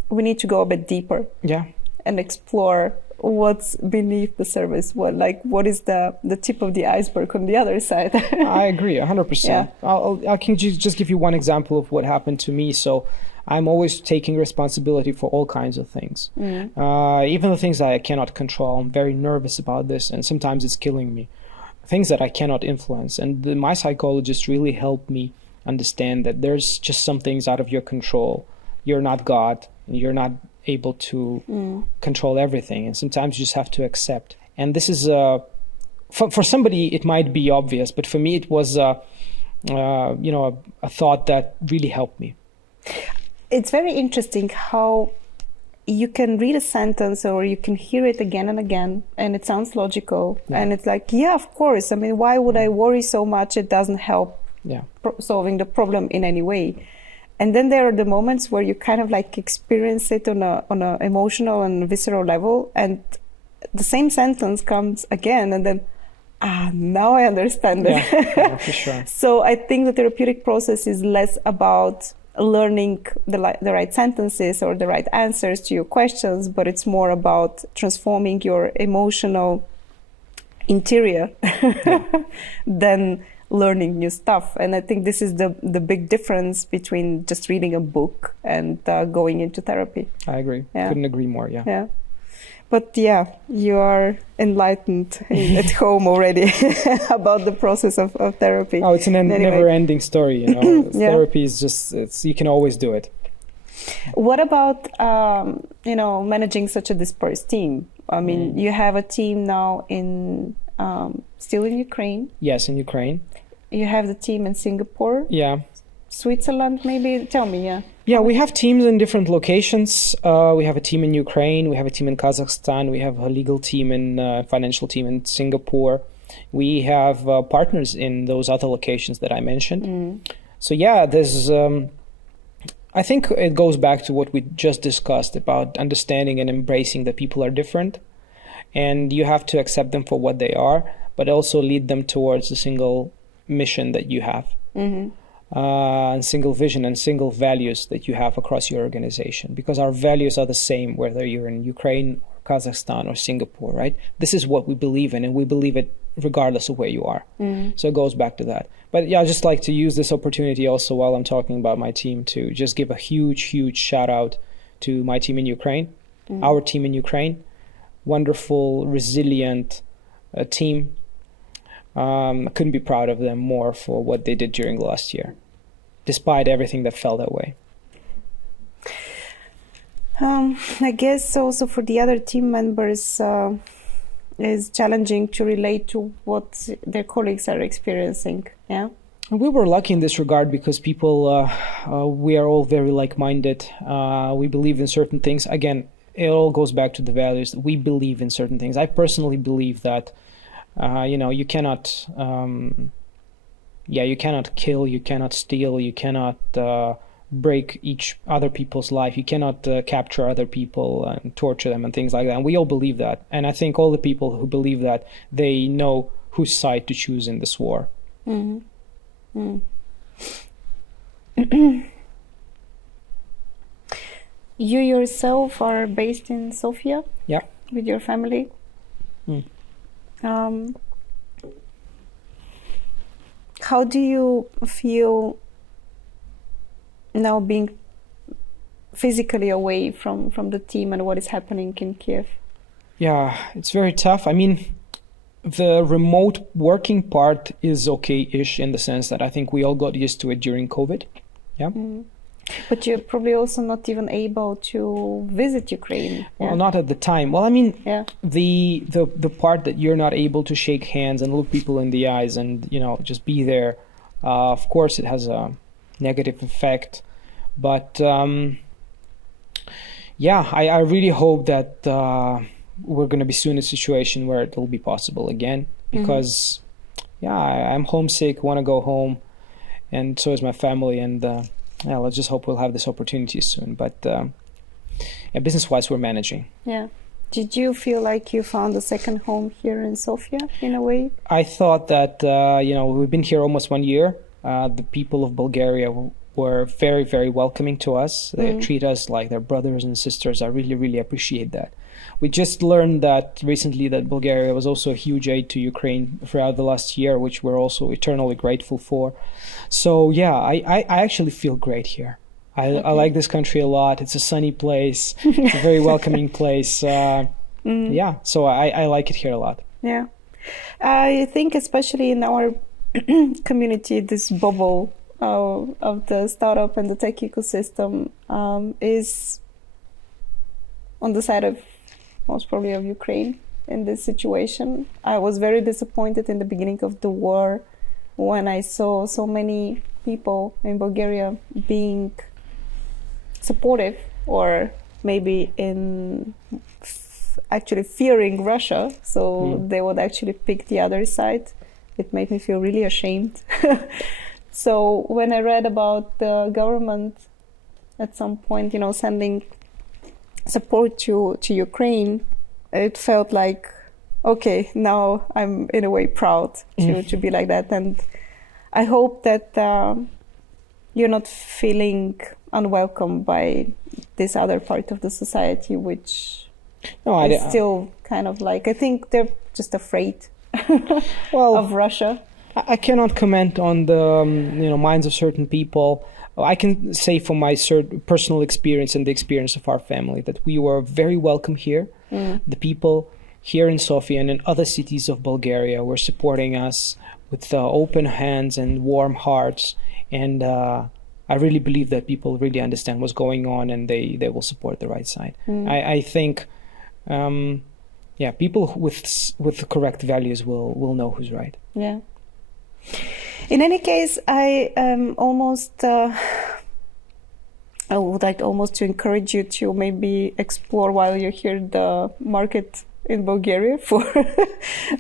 we need to go a bit deeper. Yeah. And explore what's beneath the surface, what is the tip of the iceberg on the other side. I agree 100%. Yeah. I can just give you one example of what happened to me. So I'm always taking responsibility for all kinds of things. Even the things that I cannot control. I'm very nervous about this, and sometimes it's killing me. Things that I cannot influence. And my psychologist really helped me understand that there's just some things out of your control. You're not God, and you're not able to control everything, and sometimes you just have to accept. And this is for somebody it might be obvious, but for me it was a thought that really helped me. It's very interesting how you can read a sentence or you can hear it again and again, and it sounds logical, and it's like, yeah, of course. I mean, why would I worry so much? It doesn't help solving the problem in any way. And then there are the moments where you kind of like experience it on a emotional and visceral level, and the same sentence comes again, and then now I understand it. Yeah, for sure. So I think the therapeutic process is less about learning the right sentences or the right answers to your questions, but it's more about transforming your emotional interior than learning new stuff. And I think this is the big difference between just reading a book and going into therapy. I agree. Couldn't agree more. Yeah. But you are enlightened at home already about the process of therapy. Oh, it's never-ending story. Therapy is just, you can always do it. What about managing such a dispersed team? I mean, you have a team now still in Ukraine. Yes, in Ukraine. You have the team in Singapore. Yeah. Switzerland, maybe? Tell me, Yeah, we have teams in different locations. We have a team in Ukraine. We have a team in Kazakhstan. We have a legal team and financial team in Singapore. We have partners in those other locations that I mentioned. So there's... I think it goes back to what we just discussed about understanding and embracing that people are different. And you have to accept them for what they are, but also lead them towards a single mission that you have, and single vision and single values that you have across your organization. Because our values are the same, whether you're in Ukraine, or Kazakhstan, or Singapore, right? This is what we believe in, and we believe it regardless of where you are. So it goes back to that. But I just like to use this opportunity also while I'm talking about my team to just give a huge, huge shout out to my team in Ukraine, our team in Ukraine. Wonderful, resilient team. I couldn't be proud of them more for what they did during the last year, despite everything that fell that way. I guess also for the other team members, is challenging to relate to what their colleagues are experiencing. Yeah. We were lucky in this regard because people, we are all very like-minded. We believe in certain things. Again, it all goes back to the values. We believe in certain things. I personally believe that, you cannot, you cannot kill, you cannot steal, you cannot break each other people's life. You cannot capture other people and torture them and things like that. And we all believe that. And I think all the people who believe that, they know whose side to choose in this war. Mm-hmm. Mm. You yourself are based in Sofia? Yeah. With your family? Mm. How do you feel now being physically away from the team and what is happening in Kiev? Yeah, it's very tough. I mean, the remote working part is okay-ish in the sense that I think we all got used to it during COVID. Yeah. Mm. But you're probably also not even able to visit Ukraine. Well, Yeah? not at the time. Well, I mean, Yeah. the part that you're not able to shake hands and look people in the eyes and, just be there, of course it has a negative effect. But I really hope that we're going to be soon in a situation where it will be possible again, because I'm homesick, want to go home, and so is my family, and let's just hope we'll have this opportunity soon. But business-wise, we're managing. Yeah. Did you feel like you found a second home here in Sofia in a way? I thought that, we've been here almost 1 year. The people of Bulgaria were very, very welcoming to us. They treat us like their brothers and sisters. I really, really appreciate that. We just learned that recently that Bulgaria was also a huge aid to Ukraine throughout the last year, which we're also eternally grateful for. So I actually feel great here. I like this country a lot. It's a sunny place. It's a very welcoming place. So I like it here a lot. Yeah. I think especially in our community, this bubble of the startup and the tech ecosystem is on the side of most probably of Ukraine in this situation. I was very disappointed in the beginning of the war when I saw so many people in Bulgaria being supportive, or maybe actually fearing Russia, so they would actually pick the other side. It made me feel really ashamed. So when I read about the government at some point, sending support to Ukraine, it felt like, okay, now I'm in a way proud to be like that. And I hope that you're not feeling unwelcome by this other part of the society, which is still kind of like, I think they're just afraid of Russia. I cannot comment on the minds of certain people. I can say from my personal experience and the experience of our family that we were very welcome here. The people here in Sofia and in other cities of Bulgaria were supporting us with open hands and warm hearts. And I really believe that people really understand what's going on, and they will support the right side. I think, people with the correct values will know who's right. Yeah. In any case, I would like almost to encourage you to maybe explore while you're here the market in Bulgaria for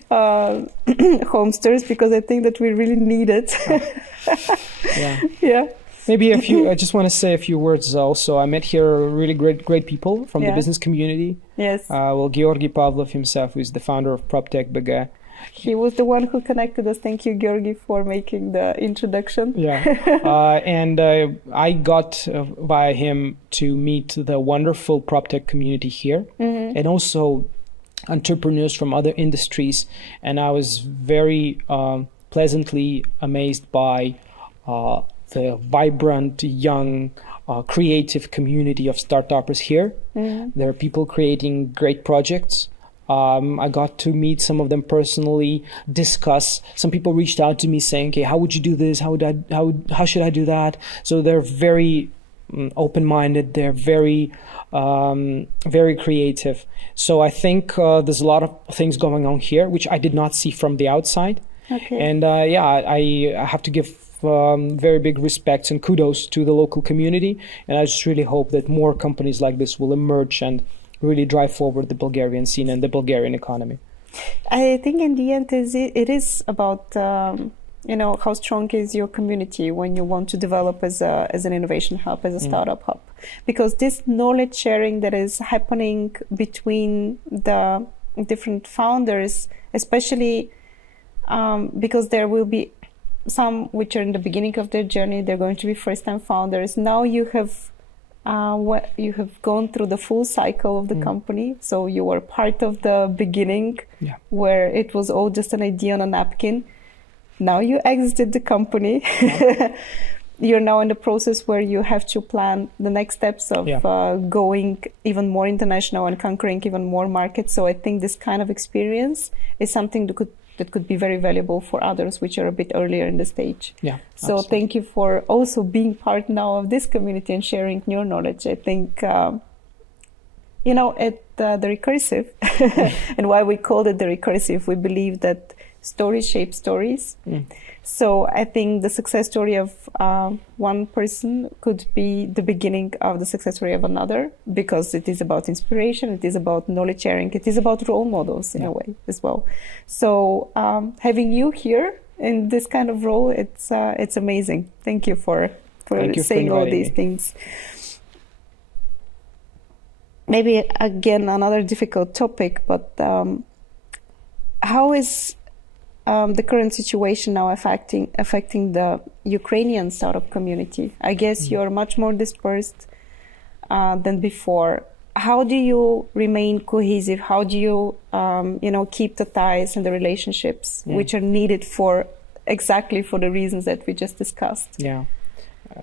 Homsters, because I think that we really need it. Yeah. Maybe I just want to say a few words also. I met here really great people from the business community. Yes. Georgi Pavlov himself, who is the founder of Proptech BG. He was the one who connected us. Thank you, Georgi, for making the introduction. Yeah. And I got via him to meet the wonderful Proptech community here, and also entrepreneurs from other industries. And I was very pleasantly amazed by the vibrant, young, creative community of startuppers here. There are people creating great projects. I got to meet some of them personally, discuss. Some people reached out to me saying, okay, how would you do this? How should I do that? So they're very open-minded. They're very creative. So I think there's a lot of things going on here, which I did not see from the outside. Okay. And I have to give very big respects and kudos to the local community. And I just really hope that more companies like this will emerge and really drive forward the Bulgarian scene and the Bulgarian economy. I think in the end, it is about how strong is your community when you want to develop as an innovation hub, as a startup hub, because this knowledge sharing that is happening between the different founders, especially because there will be some which are in the beginning of their journey, they're going to be first-time founders. Now you have gone through the full cycle of the company, so you were part of the beginning, where it was all just an idea on a napkin. Now you exited the company. You're now in the process where you have to plan the next steps of going even more international and conquering even more markets. So I think this kind of experience is something that could be very valuable for others which are a bit earlier in the stage. Yeah. So absolutely. Thank you for also being part now of this community and sharing your knowledge. I think, at the Recursive, and why we called it the Recursive, we believe that stories shape stories. So I think the success story of one person could be the beginning of the success story of another, because it is about inspiration, it is about knowledge sharing, it is about role models in a way as well. So having you here in this kind of role, it's amazing. Thank you for saying all these things. Maybe again another difficult topic, but how is the current situation now affecting the Ukrainian startup community? I guess you're much more dispersed than before. How do you remain cohesive? How do you, keep the ties and the relationships which are needed for the reasons that we just discussed? Yeah,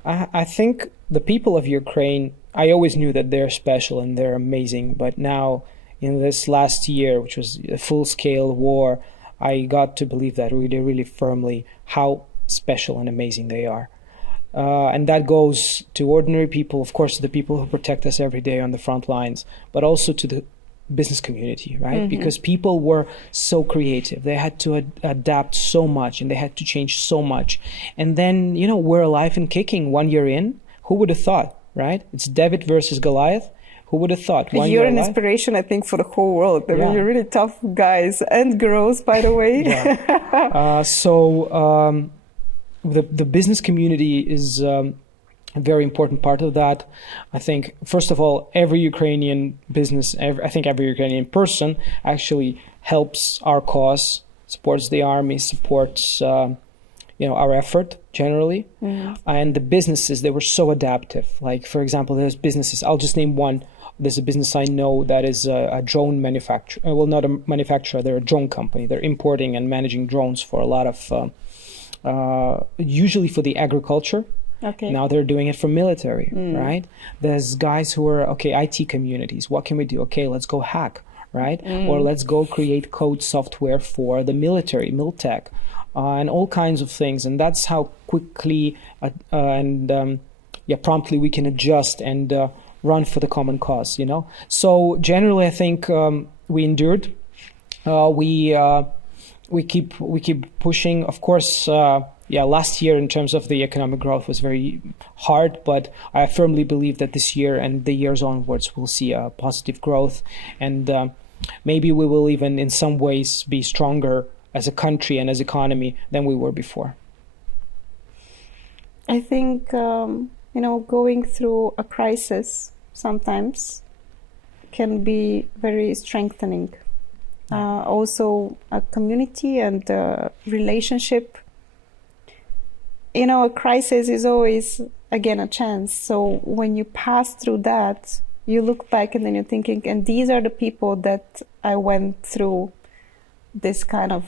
I think the people of Ukraine, I always knew that they're special and they're amazing. But now in this last year, which was a full-scale war, I got to believe that really, really firmly how special and amazing they are. And that goes to ordinary people, of course, to the people who protect us every day on the front lines, but also to the business community, right? Because people were so creative. They had to adapt so much and they had to change so much. And then, we're alive and kicking 1 year in. Who would have thought, right? It's David versus Goliath. Who would have thought? You're an inspiration, I think, for the whole world. I mean, you're really tough guys and girls, by the way. The business community is a very important part of that. I think, first of all, every Ukrainian business, every Ukrainian person actually helps our cause, supports the army, supports our effort generally. And the businesses, they were so adaptive. Like, for example, there's businesses, I'll just name one. There's a business I know that is a drone manufacturer. Well, not a manufacturer, they're a drone company. They're importing and managing drones for a lot of, usually for the agriculture. Okay. Now they're doing it for military, right? There's guys who are, IT communities. What can we do? Okay, let's go hack, right? Or let's go create code software for the military, Miltech, and all kinds of things. And that's how quickly and promptly we can adjust and run for the common cause, So generally, I think we endured. We keep pushing. Of course, last year in terms of the economic growth was very hard, but I firmly believe that this year and the years onwards we'll see a positive growth, and maybe we will even in some ways be stronger as a country and as economy than we were before. I think going through a crisis sometimes can be very strengthening. Also a community and a relationship. A crisis is always, again, a chance. So when you pass through that, you look back and then you're thinking, and these are the people that I went through this kind of,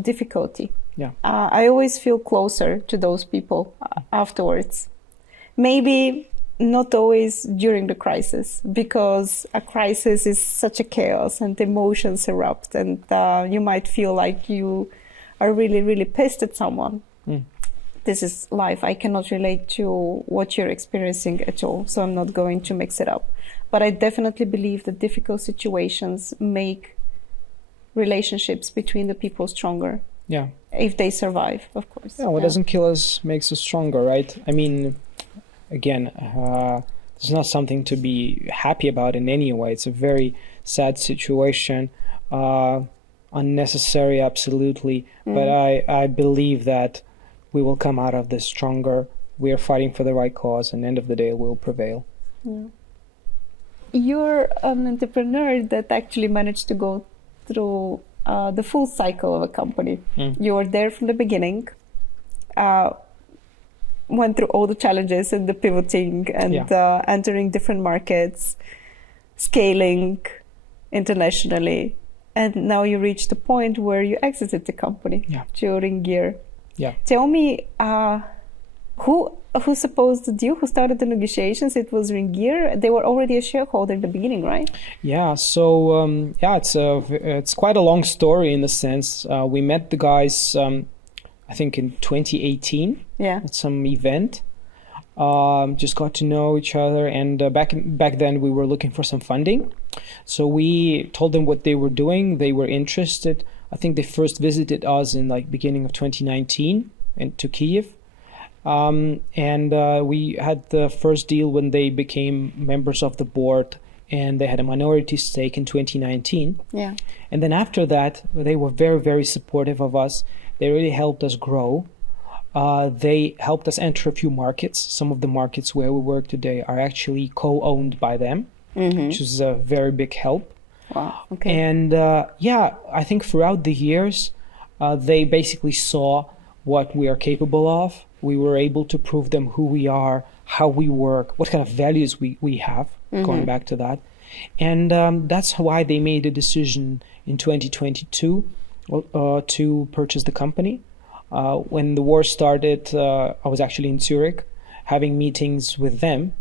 difficulty. Yeah. I always feel closer to those people afterwards. Maybe not always during the crisis, because a crisis is such a chaos and emotions erupt, and you might feel like you are really, really pissed at someone. this is life. I cannot relate to what you're experiencing at all, so I'm not going to mix it up. But I definitely believe that difficult situations make relationships between the people stronger. Yeah. If they survive, of course. Yeah, what doesn't kill us makes us stronger, right? I mean, again, it's not something to be happy about in any way. It's a very sad situation, unnecessary, absolutely. But I believe that we will come out of this stronger. We are fighting for the right cause, and at the end of the day, it will prevail. Yeah. You're an entrepreneur that actually managed to go through the full cycle of a company. You were there from the beginning, went through all the challenges and the pivoting and entering different markets, scaling internationally. And now you reached the point where you exited the company to Ringier. Yeah. Tell me, who supposed the deal? Who started the negotiations? It was Ringier. They were already a shareholder in the beginning, right? Yeah. So it's quite a long story in the sense we met the guys, I think in 2018 at some event. Just got to know each other, and back then we were looking for some funding. So we told them what they were doing. They were interested. I think they first visited us in like beginning of 2019 to Kyiv. We had the first deal when they became members of the board, and they had a minority stake in 2019. Yeah. And then after that, they were very, very supportive of us. They really helped us grow. They helped us enter a few markets. Some of the markets where we work today are actually co-owned by them, which is a very big help. Wow. Okay. And I think throughout the years, they basically saw what we are capable of. We were able to prove them who we are, how we work, what kind of values we have, going back to that. And that's why they made a decision in 2022 to purchase the company. When the war started, I was actually in Zurich having meetings with them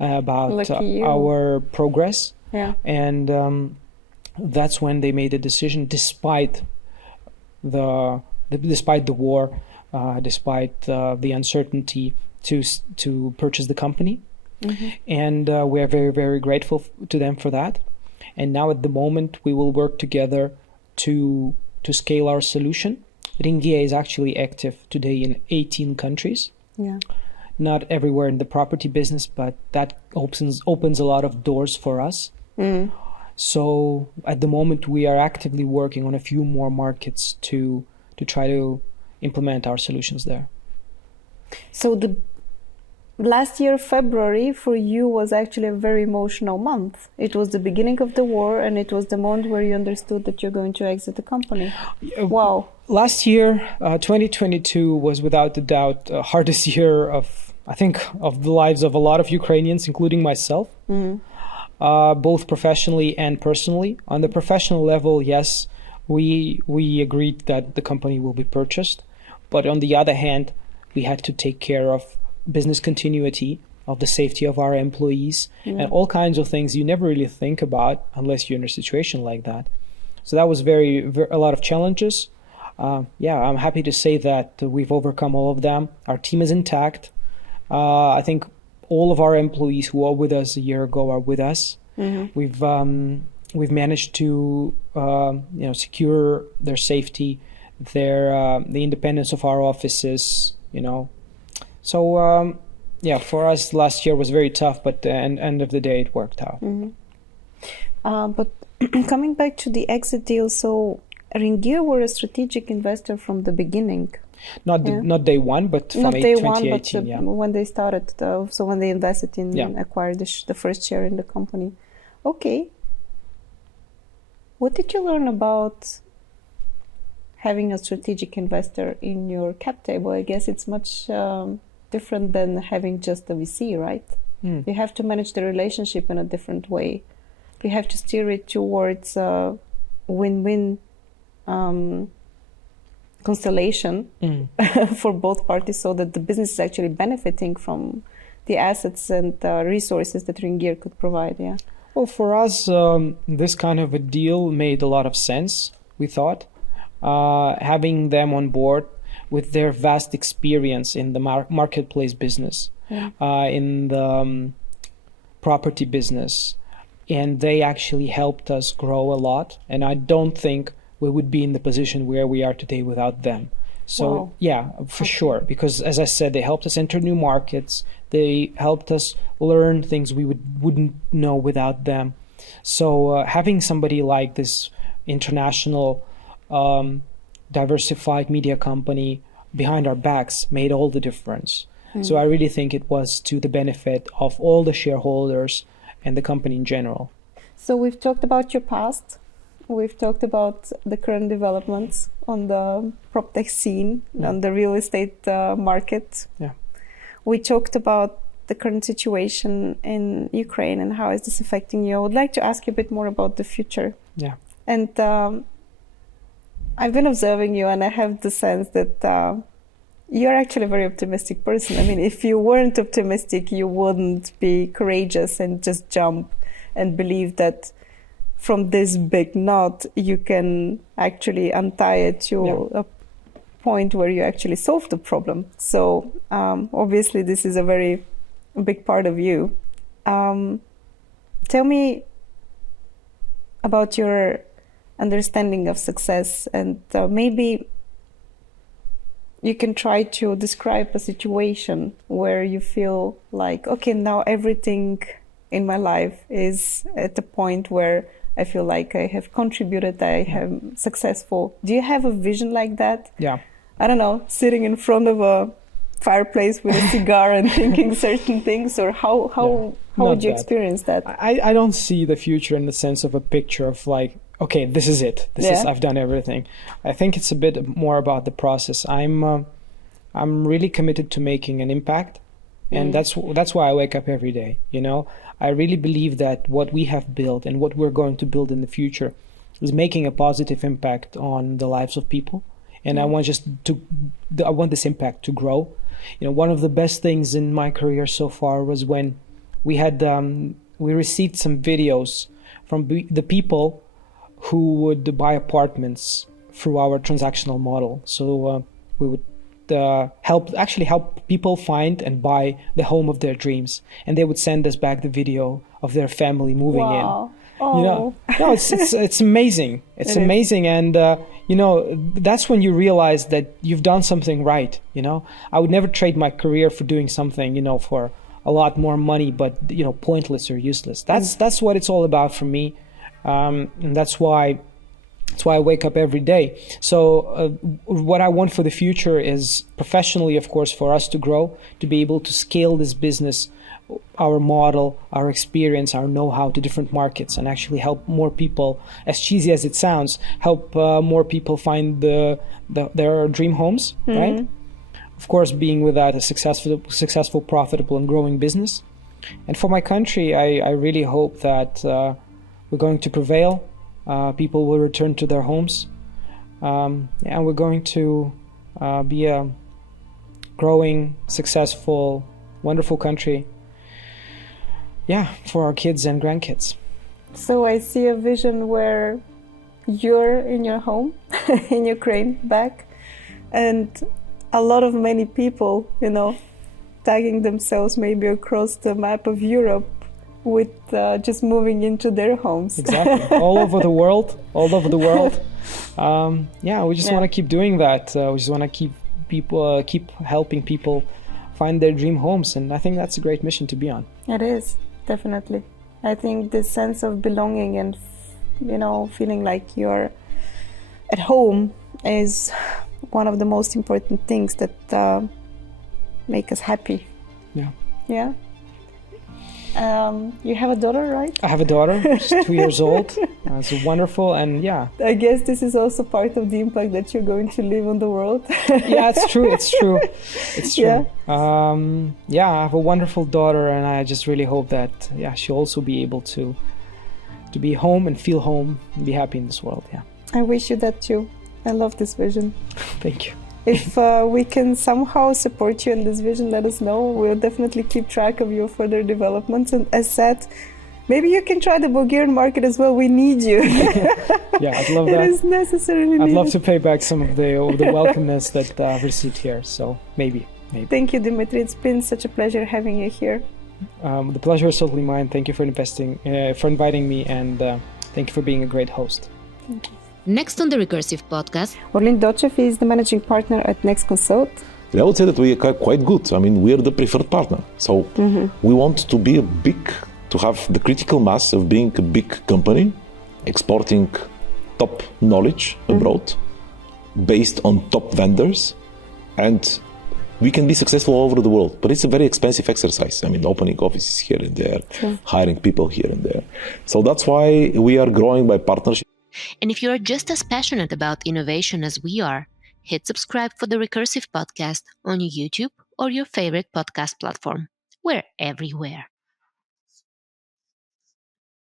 about our progress. Yeah. And that's when they made a decision, despite the war, despite the uncertainty, to purchase the company. And we are very, very grateful to them for that. And now at the moment, we will work together to scale our solution. Ringier is actually active today in 18 countries. Yeah. Not everywhere in the property business, but that opens a lot of doors for us. So at the moment, we are actively working on a few more markets to try to implement our solutions there. So the last year, February, for you was actually a very emotional month. It was the beginning of the war, and it was the moment where you understood that you're going to exit the company. Wow. Last year, 2022, was without a doubt the hardest year of the lives of a lot of Ukrainians, including myself, both professionally and personally. On the professional level, yes, we agreed that the company will be purchased. But on the other hand, we had to take care of business continuity, of the safety of our employees, and all kinds of things you never really think about unless you're in a situation like that. So that was a lot of challenges. I'm happy to say that we've overcome all of them. Our team is intact. I think all of our employees who are with us a year ago are with us. We've managed to secure their safety, the independence of our offices. So for us, last year was very tough, but at the end of the day, it worked out. But coming back to the exit deal, so Ringier were a strategic investor from the beginning. Not day one, but from 2018. When they started, so when they invested in acquired the first share in the company. Okay. What did you learn about having a strategic investor in your cap table? I guess it's much different than having just a VC, right? You have to manage the relationship in a different way. You have to steer it towards a win-win constellation for both parties, so that the business is actually benefiting from the assets and resources that Ringier could provide. Yeah. Well, for us, this kind of a deal made a lot of sense, we thought. Having them on board with their vast experience in the marketplace business, in the property business. And they actually helped us grow a lot. And I don't think we would be in the position where we are today without them. So for sure, because as I said, they helped us enter new markets. They helped us learn things we wouldn't know without them. So having somebody like this international diversified media company behind our backs made all the difference. So I really think it was to the benefit of all the shareholders and the company in general. So we've talked about your past. We've talked about the current developments on the Proptech scene, on the real estate market. Yeah. We talked about the current situation in Ukraine and how is this affecting you. I would like to ask you a bit more about the future. Yeah. And I've been observing you, and I have the sense that you're actually a very optimistic person. I mean, if you weren't optimistic, you wouldn't be courageous and just jump and believe that from this big knot, you can actually untie it to a point where you actually solve the problem. So obviously, this is a very big part of you. Tell me about your understanding of success, and maybe you can try to describe a situation where you feel like, okay, now everything in my life is at a point where I feel like I have contributed, I am successful. Do you have a vision like that? Yeah. I don't know, sitting in front of a fireplace with a cigar and thinking certain things, or how would you experience that? I don't see the future in the sense of a picture of like, okay, this is it. I've done everything. I think it's a bit more about the process. I'm really committed to making an impact, and that's why I wake up every day. You know, I really believe that what we have built and what we're going to build in the future is making a positive impact on the lives of people. And I want this impact to grow. You know, one of the best things in my career so far was when we had we received some videos from the people who would buy apartments through our transactional model. So we would help people find and buy the home of their dreams, and they would send us back the video of their family moving in. Oh. You know, no, it's amazing. It's amazing, and you know, that's when you realize that you've done something right. You know, I would never trade my career for doing something, you know, for a lot more money, but you know, pointless or useless. That's what it's all about for me, and that's why I wake up every day. So what I want for the future is professionally, of course, for us to grow, to be able to scale this business, our model, our experience, our know-how to different markets, and actually help more people, as cheesy as it sounds, help more people find their dream homes, right? Of course, being with that a successful, profitable, and growing business. And for my country, I really hope that we're going to prevail. People will return to their homes, and we're going to be a growing, successful, wonderful country. Yeah, for our kids and grandkids. So I see a vision where you're in your home in Ukraine back, and a lot of many people, you know, tagging themselves maybe across the map of Europe with just moving into their homes. Exactly. all over the world. We just want to keep doing that. We just want to keep helping people find their dream homes, and I think that's a great mission to be on. It is, definitely. I think this sense of belonging and, you know, feeling like you're at home is one of the most important things that make us happy. Yeah. You have a daughter, right? I have a daughter. She's 2 years old. It's wonderful, and yeah. I guess this is also part of the impact that you're going to leave on the world. Yeah, it's true. It's true. Yeah. I have a wonderful daughter, and I just really hope that she'll also be able to be home and feel home and be happy in this world. Yeah. I wish you that too. I love this vision. Thank you. If we can somehow support you in this vision, let us know. We'll definitely keep track of your further developments. And as said, Maybe you can try the Bulgarian market as well. We need you. Yeah, I'd love that. It is necessarily needed. I'd love to pay back some of the welcomeness that I've received here. So maybe. Thank you, Dmitry. It's been such a pleasure having you here. The pleasure is totally mine. Thank you for inviting me, and thank you for being a great host. Thank you. Next on the Recursive podcast, Orlin Dochev is the managing partner at Next Consult. I would say that we are quite good. I mean, we are the preferred partner. So we want to be to have the critical mass of being a big company, exporting top knowledge abroad, based on top vendors, and we can be successful all over the world. But it's a very expensive exercise. I mean, opening offices here and there, hiring people here and there. So that's why we are growing by partnership. And if you are just as passionate about innovation as we are, hit subscribe for the Recursive podcast on YouTube or your favorite podcast platform. We're everywhere.